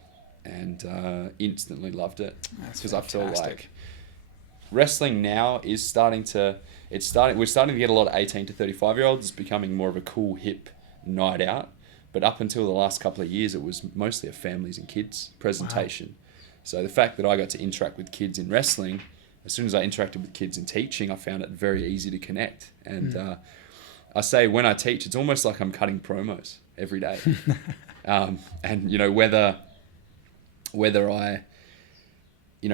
and instantly loved it. Because I feel like wrestling now is we're starting to get a lot of 18 to 35-year-olds. It's becoming more of a cool, hip night out. But up until the last couple of years, it was mostly a families and kids presentation. Wow. So the fact that I got to interact with kids in wrestling, as soon as I interacted with kids in teaching, I found it very easy to connect. And I say when I teach, it's almost like I'm cutting promos every day. And, whether I...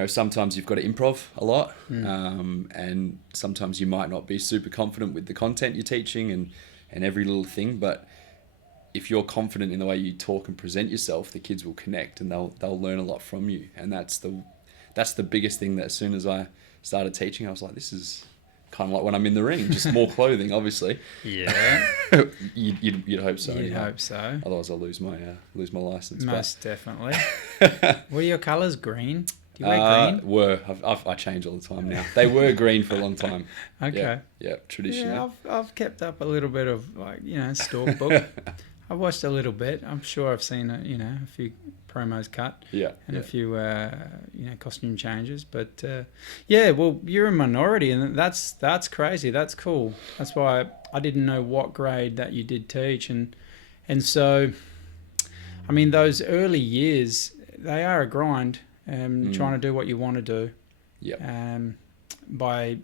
sometimes you've got to improv a lot, and sometimes you might not be super confident with the content you're teaching and every little thing. But if you're confident in the way you talk and present yourself, the kids will connect and they'll learn a lot from you. And that's the biggest thing that as soon as I started teaching, I was like, this is kind of like when I'm in the ring, just more clothing, obviously. Yeah. You'd hope so. You'd hope so. Otherwise, I'll lose my license. Most definitely. What are your colours? Green? Do you wear green? I change all the time now. They were green for a long time. Okay. Yeah, traditionally. Yeah, I've kept up a little bit of stock book. I watched a little bit. I'm sure I've seen a few promos cut. Yeah. And a few costume changes. But well, you're a minority, and that's crazy. That's cool. That's why I didn't know what grade that you did teach, and so, I mean, those early years, they are a grind. trying to do what you want to do. Yep. By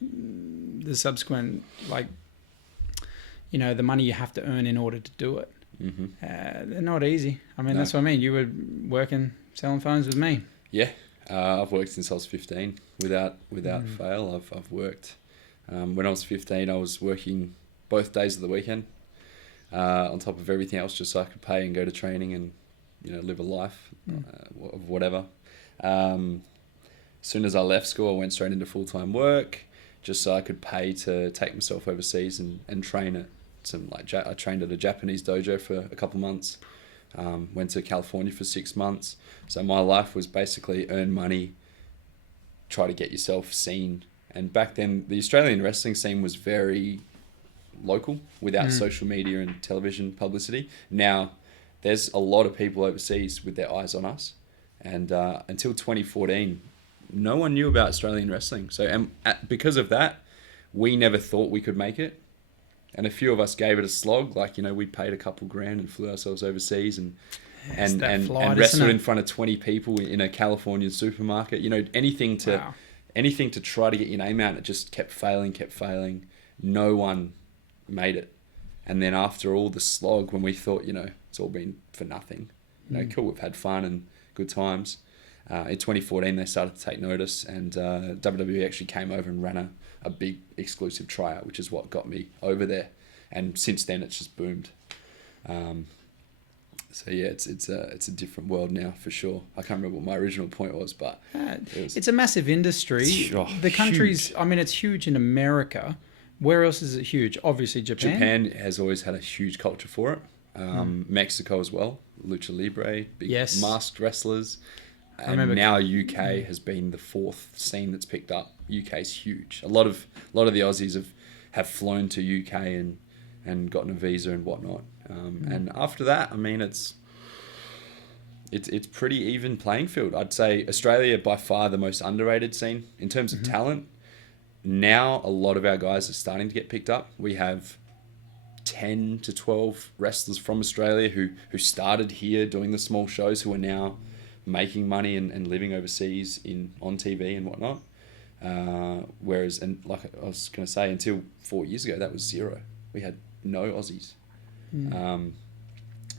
the subsequent, like, the money you have to earn in order to do it. Mm-hmm. They're not easy. I mean, that's what I mean. You were working, selling phones with me. Yeah. I've worked since I was 15 without fail. I've worked. When I was 15, I was working both days of the weekend on top of everything else, just so I could pay and go to training and, live a life of whatever. As soon as I left school, I went straight into full-time work just so I could pay to take myself overseas and train at I trained at a Japanese dojo for a couple months. Went to California for 6 months. So my life was basically earn money, try to get yourself seen. And back then, the Australian wrestling scene was very local without social media and television publicity. Now, there's a lot of people overseas with their eyes on us. And until 2014, no one knew about Australian wrestling. So because of that, we never thought we could make it. And a few of us gave it a slog. Like, we paid a couple grand and flew ourselves overseas and wrestled in front of 20 people in a Californian supermarket. Anything to try to get your name out. And it just kept failing. No one made it. And then after all the slog, when we thought, it's all been for nothing. Cool, we've had fun and good times. In 2014, they started to take notice, and WWE actually came over and ran a big exclusive tryout, which is what got me over there. And since then, it's just boomed. So yeah, it's a different world now for sure. I can't remember what my original point was, but it's a massive industry. The country's, huge. I mean, it's huge in America. Where else is it huge? Obviously, Japan. Japan has always had a huge culture for it. Mexico as well, lucha libre, big masked wrestlers. And now UK has been the fourth scene that's picked up. UK's huge. A lot of the Aussies have flown to UK and gotten a visa and whatnot. And after that, I mean, it's pretty even playing field. I'd say Australia by far the most underrated scene in terms of talent. Now a lot of our guys are starting to get picked up. We have 10 to 12 wrestlers from Australia who started here doing the small shows, who are now making money and living overseas on TV and whatnot. Whereas, and like I was going to say, until 4 years ago, that was zero. We had no Aussies.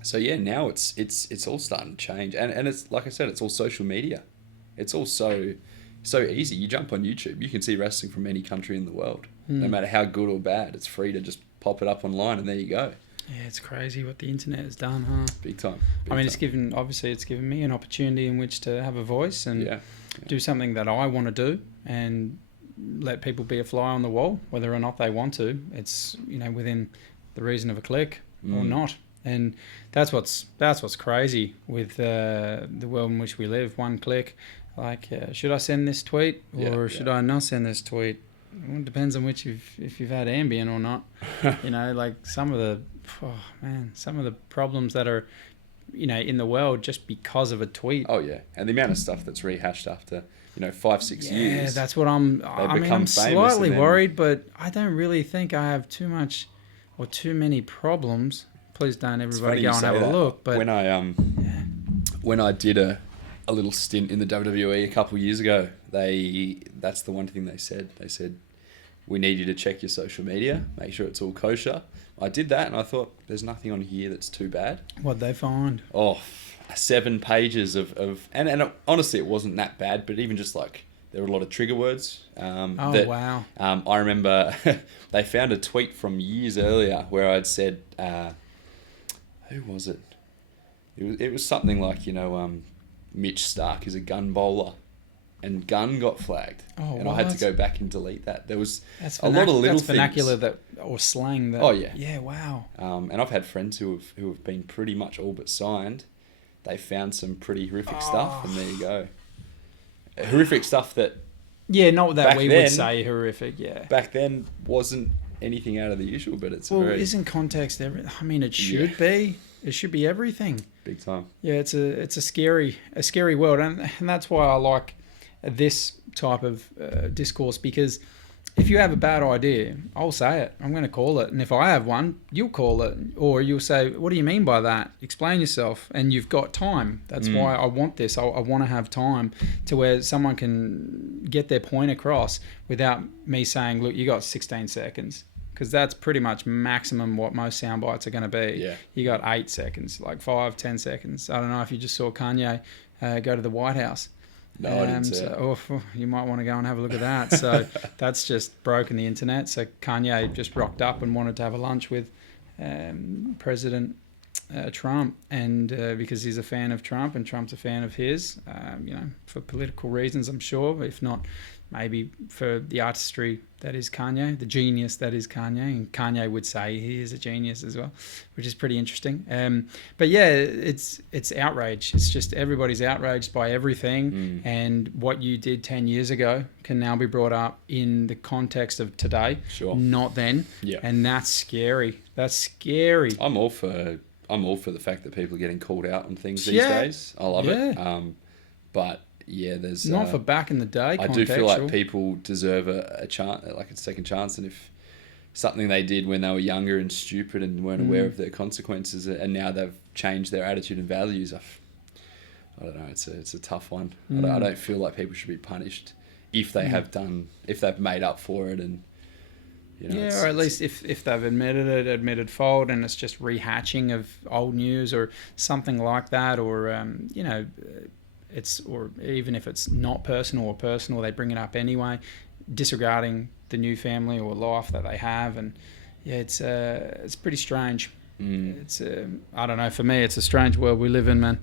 So yeah, now it's all starting to change. And it's, like I said, it's all social media. It's all so easy. You jump on YouTube, you can see wrestling from any country in the world. No matter how good or bad, it's free to just pop it up online and there you go. Yeah, it's crazy what the internet has done, huh? Big time. It's given me an opportunity in which to have a voice and do something that I want to do and let people be a fly on the wall, whether or not they want to. It's, within the reason of a click or not. And that's what's crazy with the world in which we live. One click. Like, should I send this tweet or should I not send this tweet? Well, it depends on if you've had Ambien or not. Like some of the problems that are, in the world just because of a tweet. Oh yeah, and the amount of stuff that's rehashed after 5-6 years. Yeah, I'm slightly worried, but I don't really think I have too much or too many problems. Please don't everybody go and have a look. But when I did a little stint in the WWE a couple of years ago, that's the one thing they said. They said, we need you to check your social media, make sure it's all kosher. I did that and I thought, there's nothing on here that's too bad. What'd they find? 7 pages of and honestly, it wasn't that bad, but even just like, there were a lot of trigger words. Wow. I remember they found a tweet from years earlier where I'd said, who was it? It was something like, Mitch Stark is a gun bowler. And gun got flagged. I had to go back and delete that. There was a lot of little things. Vernacular or slang. Oh, yeah. Yeah, wow. And I've had friends who have been pretty much all but signed. They found some pretty horrific stuff, and there you go. Horrific stuff that... Yeah, not that we would say horrific, yeah. Back then wasn't anything out of the usual, but it's isn't context everything? I mean, it should be. It should be everything. Big time. Yeah, it's a scary world, and that's why I like this type of discourse, because if you have a bad idea, I'll say it. I'm going to call it. And if I have one, you'll call it. Or you'll say, what do you mean by that? Explain yourself. And you've got time. That's why I want this. I want to have time to where someone can get their point across without me saying, look, you got 16 seconds. Because that's pretty much maximum what most sound bites are going to be. Yeah. You got 8 seconds, like 5, 10 seconds. I don't know if you just saw Kanye go to the White House. No, I didn't see it. You might want to go and have a look at that. So that's just broken the internet. So Kanye just rocked up and wanted to have a lunch with President Trump, and because he's a fan of Trump and Trump's a fan of his, for political reasons, I'm sure. If not, maybe for the artistry that is Kanye, the genius that is Kanye, and Kanye would say he is a genius as well, which is pretty interesting. But yeah, it's outrage. It's just everybody's outraged by everything, and what you did 10 years ago can now be brought up in the context of today, not then. Yeah. And that's scary. That's scary. I'm all for the fact that people are getting called out on things these days. I love it. But yeah, there's not for back in the day. I do feel like people deserve a chance, like a second chance, and if something they did when they were younger and stupid and weren't aware of their consequences, and now they've changed their attitude and values, I don't know. It's a tough one. I don't feel like people should be punished if they if they've made up for it, and or at least if they've admitted fault, and it's just rehatching of old news or something like that, or or even if it's not personal, they bring it up anyway, disregarding the new family or life that they have. And yeah, it's pretty strange. It's I don't know, for me it's a strange world we live in, man.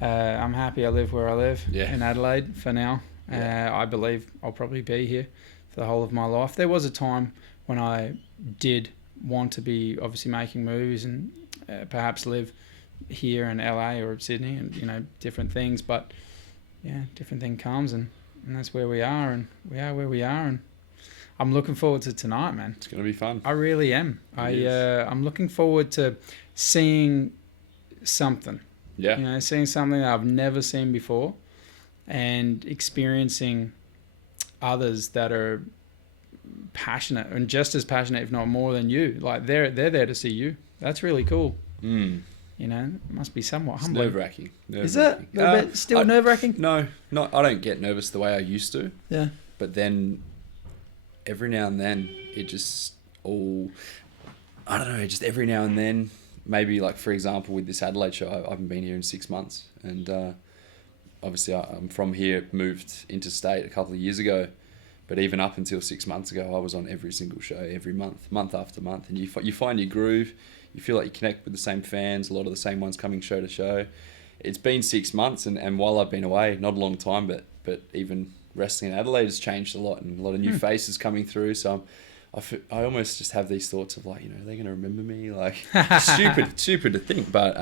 I'm happy I live where I live in Adelaide for now. I believe I'll probably be here for the whole of my life. There was a time when I did want to be obviously making movies and perhaps live here in LA or Sydney, and different things, but different thing comes, and that's where we are, and we are where we are, and I'm looking forward to tonight, man. It's going to be fun. I really am. I'm looking forward to seeing something. Yeah. Seeing something that I've never seen before, and experiencing others that are passionate, and just as passionate, if not more than you. Like they're there to see you. That's really cool. It must be somewhat humbling. It's nerve-wracking. Is it? Still nerve-wracking? No, I don't get nervous the way I used to. Yeah. But then, every now and then, it just I don't know, just every now and then, maybe like, for example, with this Adelaide show, I haven't been here in 6 months. And obviously I'm from here, moved interstate a couple of years ago. But even up until 6 months ago, I was on every single show, every month after month. And you find your groove. You feel like you connect with the same fans, a lot of the same ones coming show to show. It's been 6 months, and while I've been away, not a long time, but even wrestling in Adelaide has changed a lot, and a lot of new faces coming through. So I almost just have these thoughts of like, are they going to remember me? Like, stupid to think. But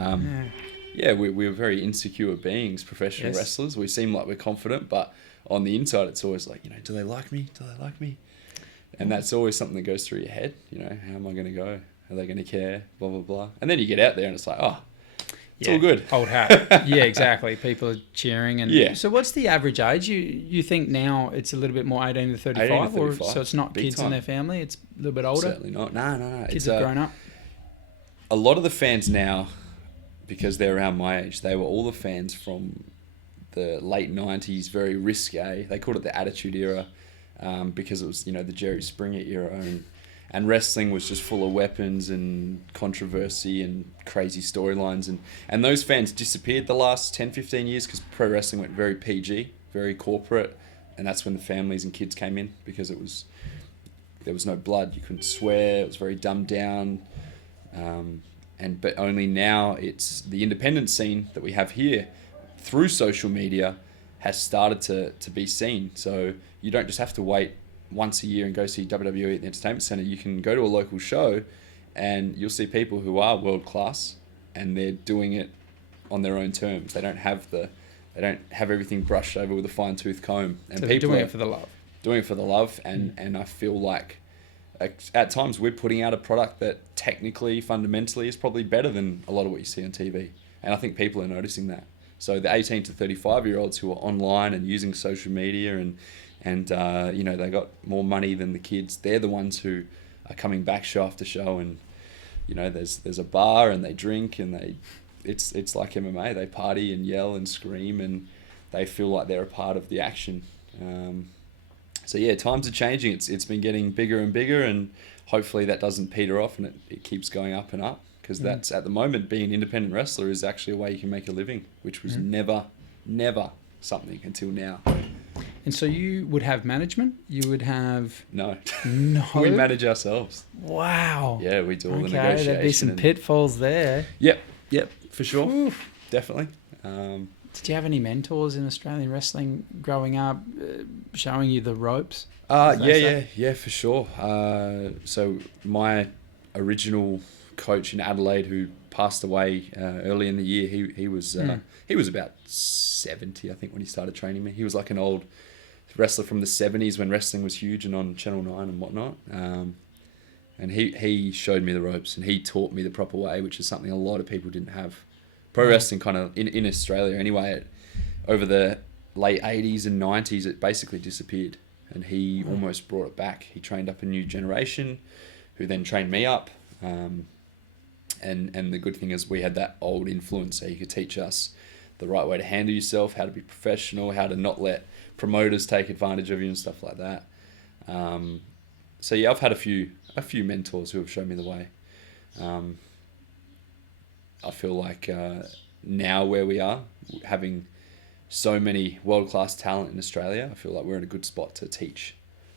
we're very insecure beings, professional wrestlers. We seem like we're confident, but on the inside, it's always like, do they like me? Do they like me? And that's always something that goes through your head. How am I going to go? Are they going to care? Blah, blah, blah. And then you get out there and it's like, it's all good. Old hat. Yeah, exactly. People are cheering. And so what's the average age? You think now it's a little bit more 18 to 35? 18 to 35. Or so it's not Big kids time. in their family? It's a little bit older? Certainly not. No. Kids have grown up? A lot of the fans now, because they're around my age, they were all the fans from the late 90s, very risque. They called it the Attitude Era because it was, the Jerry Springer era. And wrestling was just full of weapons and controversy and crazy storylines. And those fans disappeared the last 10, 15 years because pro wrestling went very PG, very corporate. And that's when the families and kids came in because there was no blood. You couldn't swear. It was very dumbed down. But only now it's the independent scene that we have here through social media has started to be seen. So you don't just have to wait once a year and go see WWE at the Entertainment Centre. You can go to a local show and you'll see people who are world class and they're doing it on their own terms. They don't have everything brushed over with a fine tooth comb. And so they're doing it for the love. Doing it for the love, and I feel like at times we're putting out a product that technically, fundamentally is probably better than a lot of what you see on TV. And I think people are noticing that. So the 18 to 35-year-olds who are online and using social media and and they got more money than the kids. They're the ones who are coming back show after show, and there's a bar and they drink and it's like MMA. They party and yell and scream and they feel like they're a part of the action. So yeah, times are changing. It's been getting bigger and bigger, and hopefully that doesn't peter off and it keeps going up and up, because that's, at the moment, being an independent wrestler is actually a way you can make a living, which was never something until now. And so you would have management? You would have... No. No? We manage ourselves. Wow. Yeah, we do all the negotiation. There'd be some pitfalls there. Yep, for sure. Oof. Definitely. Did you have any mentors in Australian wrestling growing up, showing you the ropes? Yeah, for sure. So my original coach in Adelaide, who passed away early in the year, he was about 70, I think, when he started training me. He was like an old wrestler from the 70s when wrestling was huge and on Channel 9 and whatnot. And he showed me the ropes, and he taught me the proper way, which is something a lot of people didn't have. Pro wrestling kind of, in Australia anyway, over the late 80s and 90s, it basically disappeared. And he almost brought it back. He trained up a new generation, who then trained me up. And the good thing is we had that old influence, so he could teach us the right way to handle yourself, how to be professional, how to not let promoters take advantage of you and stuff like that. So yeah, I've had a few mentors who have shown me the way. I feel like now where we are, having so many world-class talent in Australia, I feel like we're in a good spot to teach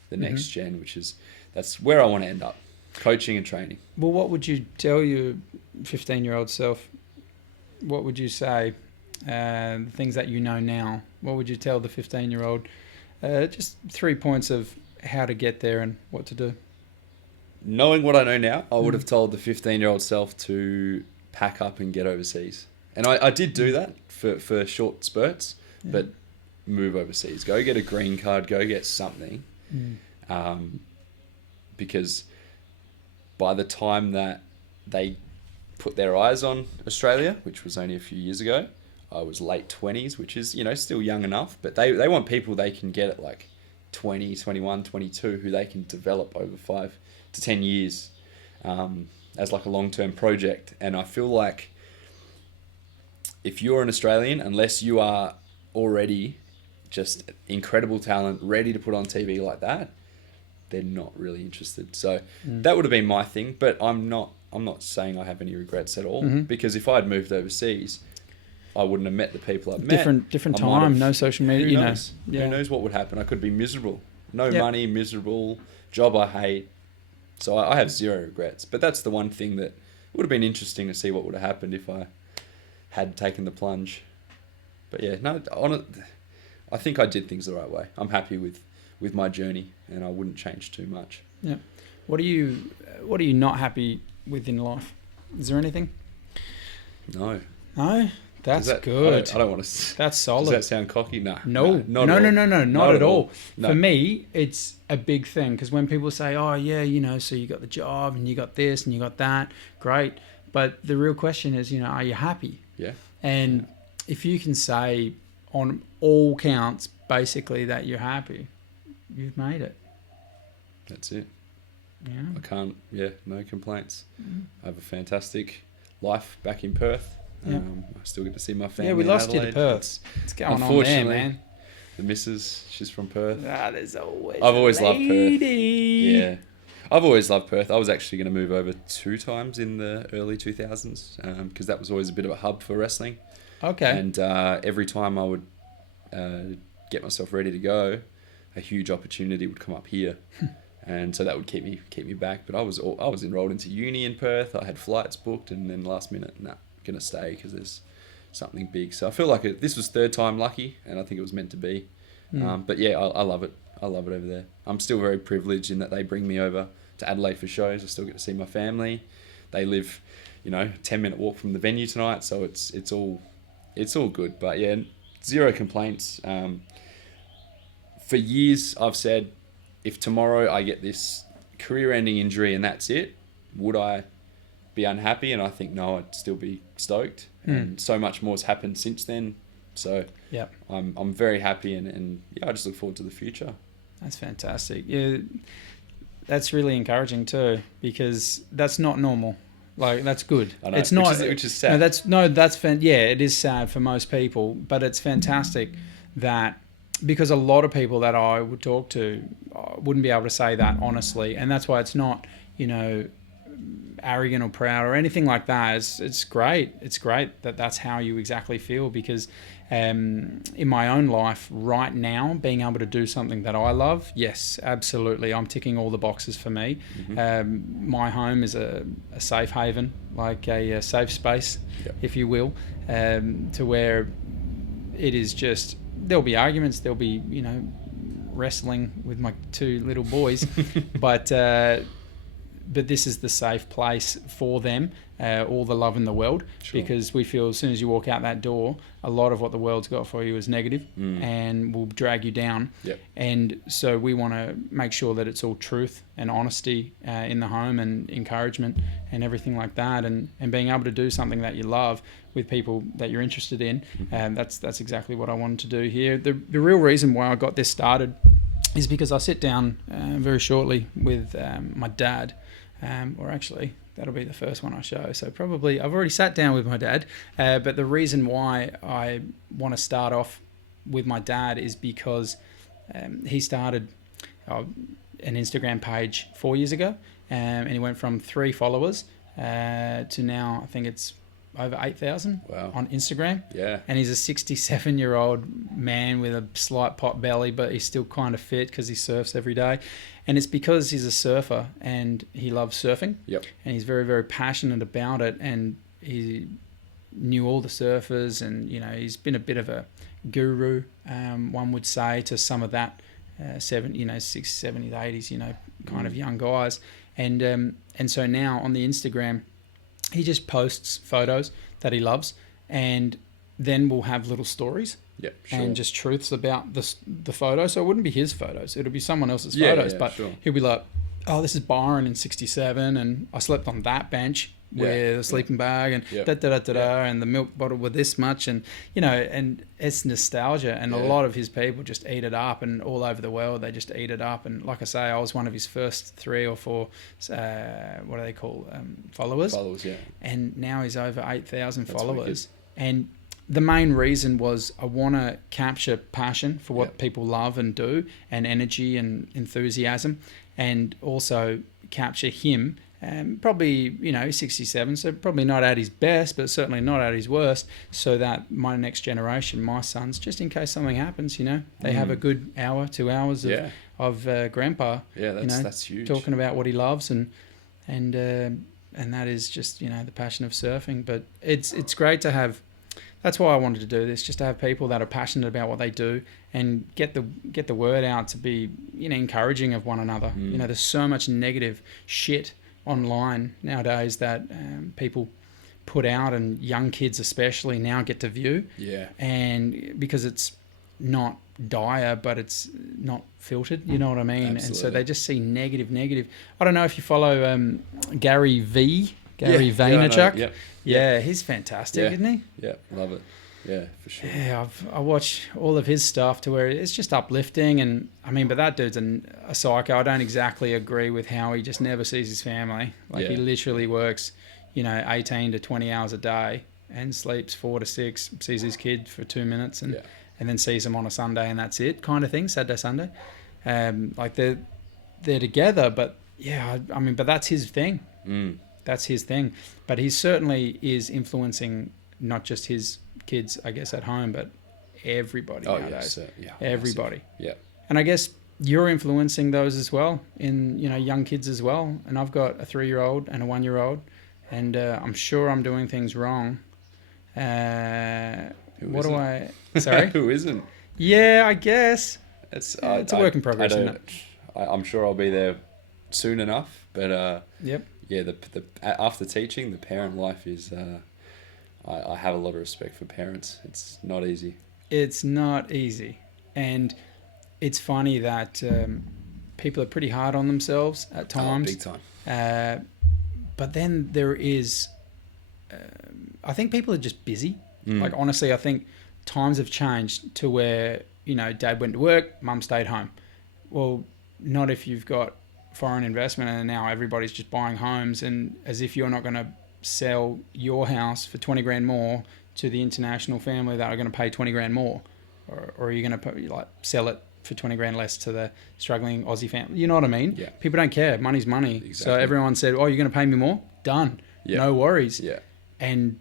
the next gen, that's where I want to end up, coaching and training. Well, what would you tell your 15-year-old self? What would you say? The things that you know now, what would you tell the 15-year-old? Just 3 points of how to get there and what to do. Knowing what I know now, I would have told the 15-year-old self to pack up and get overseas. And I did do that for short spurts, but move overseas. Go get a green card, go get something. Because by the time that they put their eyes on Australia, which was only a few years ago, I was late 20s, which is, still young enough. But they want people they can get at like 20, 21, 22, who they can develop over 5 to 10 years as like a long-term project. And I feel like if you're an Australian, unless you are already just incredible talent, ready to put on TV like that, they're not really interested. So that would have been my thing, but I'm not saying I have any regrets at all, because if I had moved overseas, I wouldn't have met the people I've met. Different time, no social media, Who knows? Who knows what would happen? I could be miserable. No money, miserable, job I hate. So I have zero regrets. But that's the one thing that would have been interesting to see what would have happened if I had taken the plunge. But yeah, no, I think I did things the right way. I'm happy with my journey, and I wouldn't change too much. Yeah. What are you not happy with in life? Is there anything? No. No? That's good. I don't want to... That's solid. Does that sound cocky? No. No, not at all. No. For me, it's a big thing, because when people say, oh, yeah, so you got the job and you got this and you got that, great. But the real question is, are you happy? Yeah. And if you can say on all counts, basically, that you're happy, you've made it. That's it. Yeah. I can't, no complaints. I have a fantastic life back in Perth. I still get to see my family. Yeah, we lost you Adelaide. to Perth. What's going on there, man? The missus, she's from Perth. There's always I've always loved Perth. Yeah. I've always loved Perth. I was actually going to move over 2 times in the early 2000s because that was always a bit of a hub for wrestling. Okay. And every time I would get myself ready to go, a huge opportunity would come up here. And so that would keep me back. But I was enrolled into uni in Perth. I had flights booked, and then last minute, going to stay because there's something big. So I feel like this was 3rd time lucky, and I think it was meant to be. But yeah, I love it. I love it over there. I'm still very privileged in that they bring me over to Adelaide for shows. I still get to see my family. They live, 10-minute walk from the venue tonight, so it's all good. But yeah, zero complaints. For years, I've said, if tomorrow I get this career-ending injury and that's it, would I be unhappy? And I think no, I'd still be stoked. And so much more has happened since then. So I'm very happy, and I just look forward to the future. That's fantastic. Yeah, that's really encouraging too, because that's not normal. Like, that's good. I know, it's not, which is sad. Yeah, it is sad for most people, but it's fantastic that, because a lot of people that I would talk to wouldn't be able to say that honestly, and that's why it's not, arrogant or proud or anything like that. It's great. It's great that that's how you exactly feel, because in my own life right now, being able to do something that I love, yes, absolutely, I'm ticking all the boxes for me. My home is a safe haven, like a safe space, if you will, to where it is just, there'll be arguments, there'll be, wrestling with my two little boys, but this is the safe place for them, all the love in the world, because we feel as soon as you walk out that door, a lot of what the world's got for you is negative and will drag you down. And so we want to make sure that it's all truth and honesty in the home, and encouragement and everything like that, and being able to do something that you love with people that you're interested in. That's exactly what I wanted to do here. The real reason why I got this started is because I sit down very shortly with my dad, or actually that'll be the first one I show. So probably I've already sat down with my dad, but the reason why I want to start off with my dad is because he started an Instagram page 4 years ago, and he went from 3 followers to now I think it's over 8,000 on Instagram. And he's a 67-year-old man with a slight pot belly, but he's still kind of fit because he surfs every day. And it's because he's a surfer and he loves surfing. And he's very, very passionate about it. And he knew all the surfers, and he's been a bit of a guru, one would say, to some of that 60s, 70s, 80s, kind of young guys. And so now on the Instagram, he just posts photos that he loves, and then we'll have little stories and just truths about the photo. So it wouldn't be his photos. It'll be someone else's photos. But he'll be like, oh, this is Byron in 67, and I slept on that bench with a sleeping bag, and and the milk bottle with this much, and and it's nostalgia, and a lot of his people just eat it up, and all over the world they just eat it up. And like I say, I was one of his first 3 or 4 what do they call followers, and now he's over 8,000 followers. And the main reason was I want to capture passion for what people love and do, and energy and enthusiasm, and also capture him. Probably 67, so probably not at his best, but certainly not at his worst, so that my next generation, my sons, just in case something happens, they have a good hour, 2 hours of grandpa, that's huge, talking about what he loves, and that is just the passion of surfing. But it's great to have. That's why I wanted to do this, just to have people that are passionate about what they do and get the word out, to be encouraging of one another. There's so much negative shit online nowadays that people put out, and young kids especially now get to view. And because it's not dire, but it's not filtered, you know what I mean? Absolutely. And so they just see negative. I don't know if you follow Gary Vaynerchuk. He's fantastic, isn't he? Love it. For sure. I watch all of his stuff to where it's just uplifting, and but that dude's a psycho. I don't exactly agree with how he just never sees his family. He literally works 18 to 20 hours a day and sleeps 4 to 6, sees his kid for 2 minutes, and then sees him on a Sunday, and that's it, kind of thing, Saturday, Sunday. They're together, but but that's his thing. That's his thing. But he certainly is influencing not just his kids, I guess, at home, but everybody nowadays. Everybody. And I guess you're influencing those as well, in young kids as well. And I've got a 3-year-old and a 1-year-old, and I'm sure I'm doing things wrong. Sorry? Who isn't? Yeah, I guess. It's a work in progress, isn't it? I'm sure I'll be there soon enough, but the after teaching, the parent life is. I have a lot of respect for parents. It's not easy. It's not easy, and it's funny that people are pretty hard on themselves at times. Big time. But then there is, I think people are just busy. Like, honestly, I think times have changed to where Dad went to work, Mum stayed home. well, not if you've got foreign investment and now everybody's just buying homes, and as if you're not going to sell your house for 20 grand more to the international family that are going to pay 20 grand more, or are you going to sell it for 20 grand less to the struggling Aussie family? You know what I mean? Yeah. People don't care. Money's money. Exactly. So everyone said, oh, you're going to pay me more? Done. Yeah. No worries. Yeah. And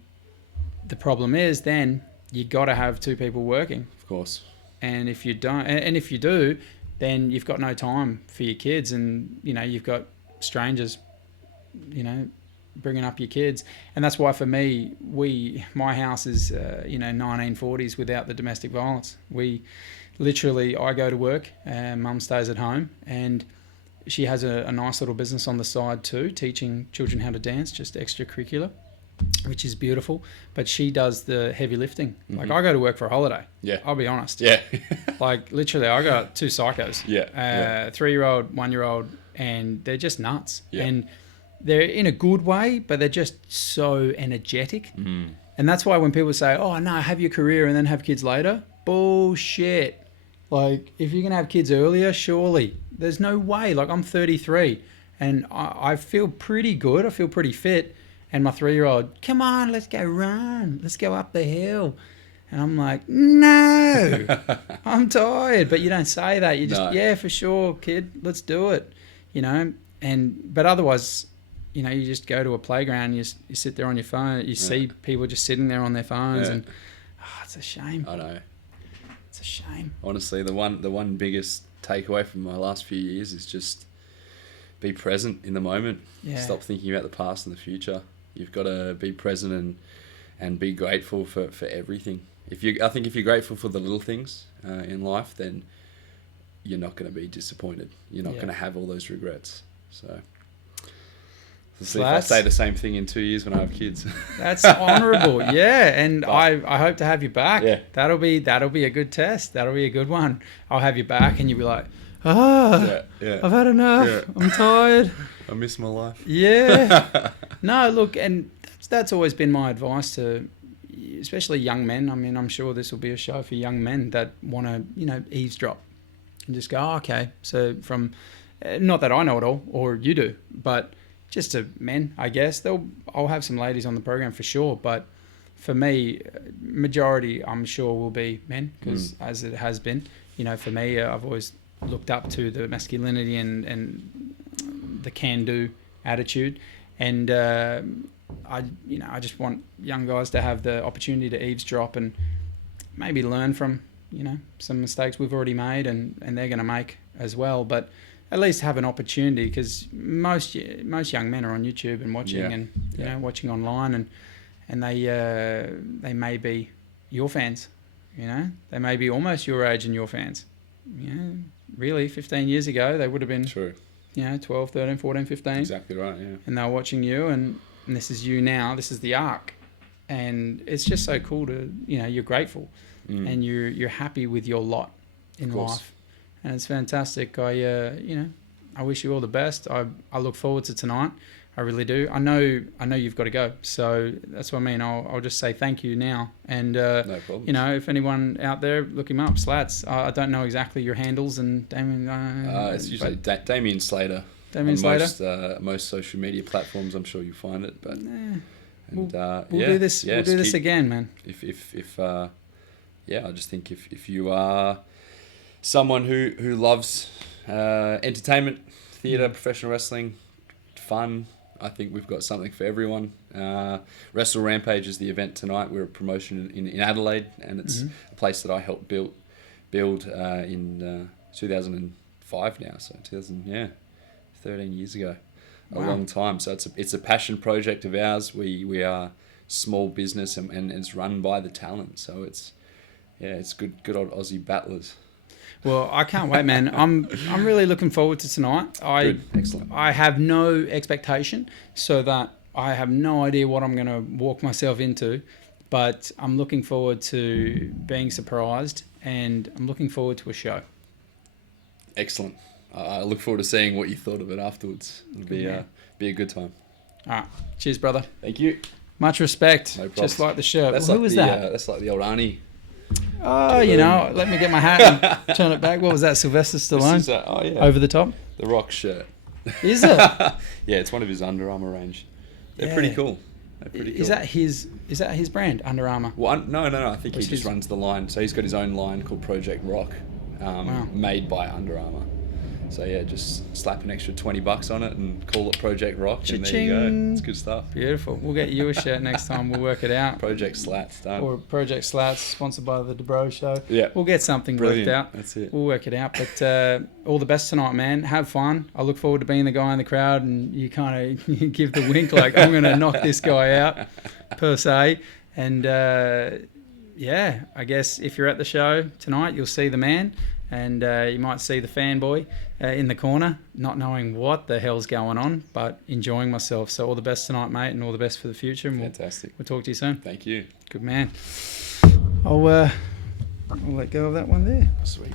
the problem is then you got to have two people working. Of course. And if you don't, and if you do, then you've got no time for your kids, and you've got strangers, bringing up your kids. And that's why for me, my house is 1940s without the domestic violence. I go to work, and Mum stays at home, and she has a nice little business on the side too, teaching children how to dance, just extracurricular, which is beautiful. But she does the heavy lifting. Mm-hmm. Like, I go to work for a holiday. Yeah. I'll be honest. Yeah. Like, literally, I got two psychos. Yeah. 3-year-old, 1-year-old, and they're just nuts. Yeah. And they're in a good way, but they're just so energetic. Mm. And that's why when people say, oh, no, have your career and then have kids later, bullshit. Like, if you're going to have kids earlier, surely. There's no way. Like, I'm 33, and I feel pretty good. I feel pretty fit. And my 3-year-old, come on, let's go run. Let's go up the hill. And I'm like, no, I'm tired. But you don't say that. You just, yeah, for sure, kid, let's do it. But otherwise, you just go to a playground, you sit there on your phone, you see people just sitting there on their phones, and it's a shame. I know. It's a shame. Honestly, the one biggest takeaway from my last few years is just be present in the moment. Yeah. Stop thinking about the past and the future. You've got to be present and be grateful for everything. I think if you're grateful for the little things in life, then you're not going to be disappointed. You're not going to have all those regrets. So let's see if I say the same thing in 2 years when I have kids. That's honourable, yeah. And I hope to have you back. Yeah. That'll be a good test. That'll be a good one. I'll have you back, and you'll be like, I've had enough. Yeah. I'm tired. I miss my life. Yeah. No, look, and that's always been my advice to, especially young men. I mean, I'm sure this will be a show for young men that want to, eavesdrop and just go, okay. So from, not that I know it all, or you do, but just to men, I guess. I'll have some ladies on the program for sure, but for me, majority, I'm sure, will be men, because as it has been, for me, I've always looked up to the masculinity and the can-do attitude, and I just want young guys to have the opportunity to eavesdrop and maybe learn from some mistakes we've already made and they're going to make as well, but at least have an opportunity, because most young men are on YouTube and watching watching online, and they may be your fans, they may be almost your age and your fans. Really 15 years ago they would have been true. 12, 13, 14, 15. Exactly right, yeah. And they're watching you, and this is you now. This is the arc. And it's just so cool to, you're grateful and you're happy with your lot in life. And it's fantastic. I wish you all the best. I look forward to tonight. I really do. I know you've got to go. So that's what I mean. I'll just say thank you now. And, no problem. If anyone out there, look him up, Slats. I don't know exactly your handles, and Damian. It's usually Damian Slater. Damian Slater. Most social media platforms, I'm sure you'll find it. But we'll do this. We'll do this again, man. I just think if you are someone who loves entertainment, theatre, professional wrestling, fun, I think we've got something for everyone. Wrestle Rampage is the event tonight. We're a promotion in Adelaide, and it's a place that I helped build in 2005 now. So 13 years ago, a long time. So it's a passion project of ours. We are small business and it's run by the talent. So it's good old Aussie battlers. Well, I can't wait, man. I'm really looking forward to tonight. Excellent. I have no expectation, so that I have no idea what I'm going to walk myself into, but I'm looking forward to being surprised, and I'm looking forward to a show. Excellent. I look forward to seeing what you thought of it afterwards. It'll be a good time. All right. Cheers, brother. Thank you. Much respect. No problems. Just like the shirt. That's Who was that? That's like the old Arnie. Oh, you know, let me get my hat and turn it back. What was that, Sylvester Stallone? This is, oh yeah, Over the top? the Rock shirt. Is it? Yeah, it's one of his Under Armour range. They're Yeah. pretty cool. They're pretty cool. Is that his brand, Under Armour? Well, no. I think he What's just his? runs the line. So he's got his own line called Project Rock, Wow. made by Under Armour. So yeah, just slap an extra $20 on it and call it Project Rock, and there you Cha-ching. go. It's good stuff. Beautiful. We'll get you a shirt next time. We'll work it out. Project Slats done. Or Project Slats, sponsored by the DeBrow Show. Yeah. We'll get something Brilliant. worked out. That's it. We'll work it out. But all the best tonight, man. Have fun. I look forward to being the guy in the crowd and you kind of give the wink like, I'm going to knock this guy out, per se. And yeah, I guess if you're at the show tonight, you'll see the man. And you might see the fanboy in the corner, not knowing what the hell's going on, but enjoying myself. So all the best tonight, mate, and all the best for the future. And Fantastic. We'll talk to you soon. Thank you. Good man. I'll let go of that one there. Sweet.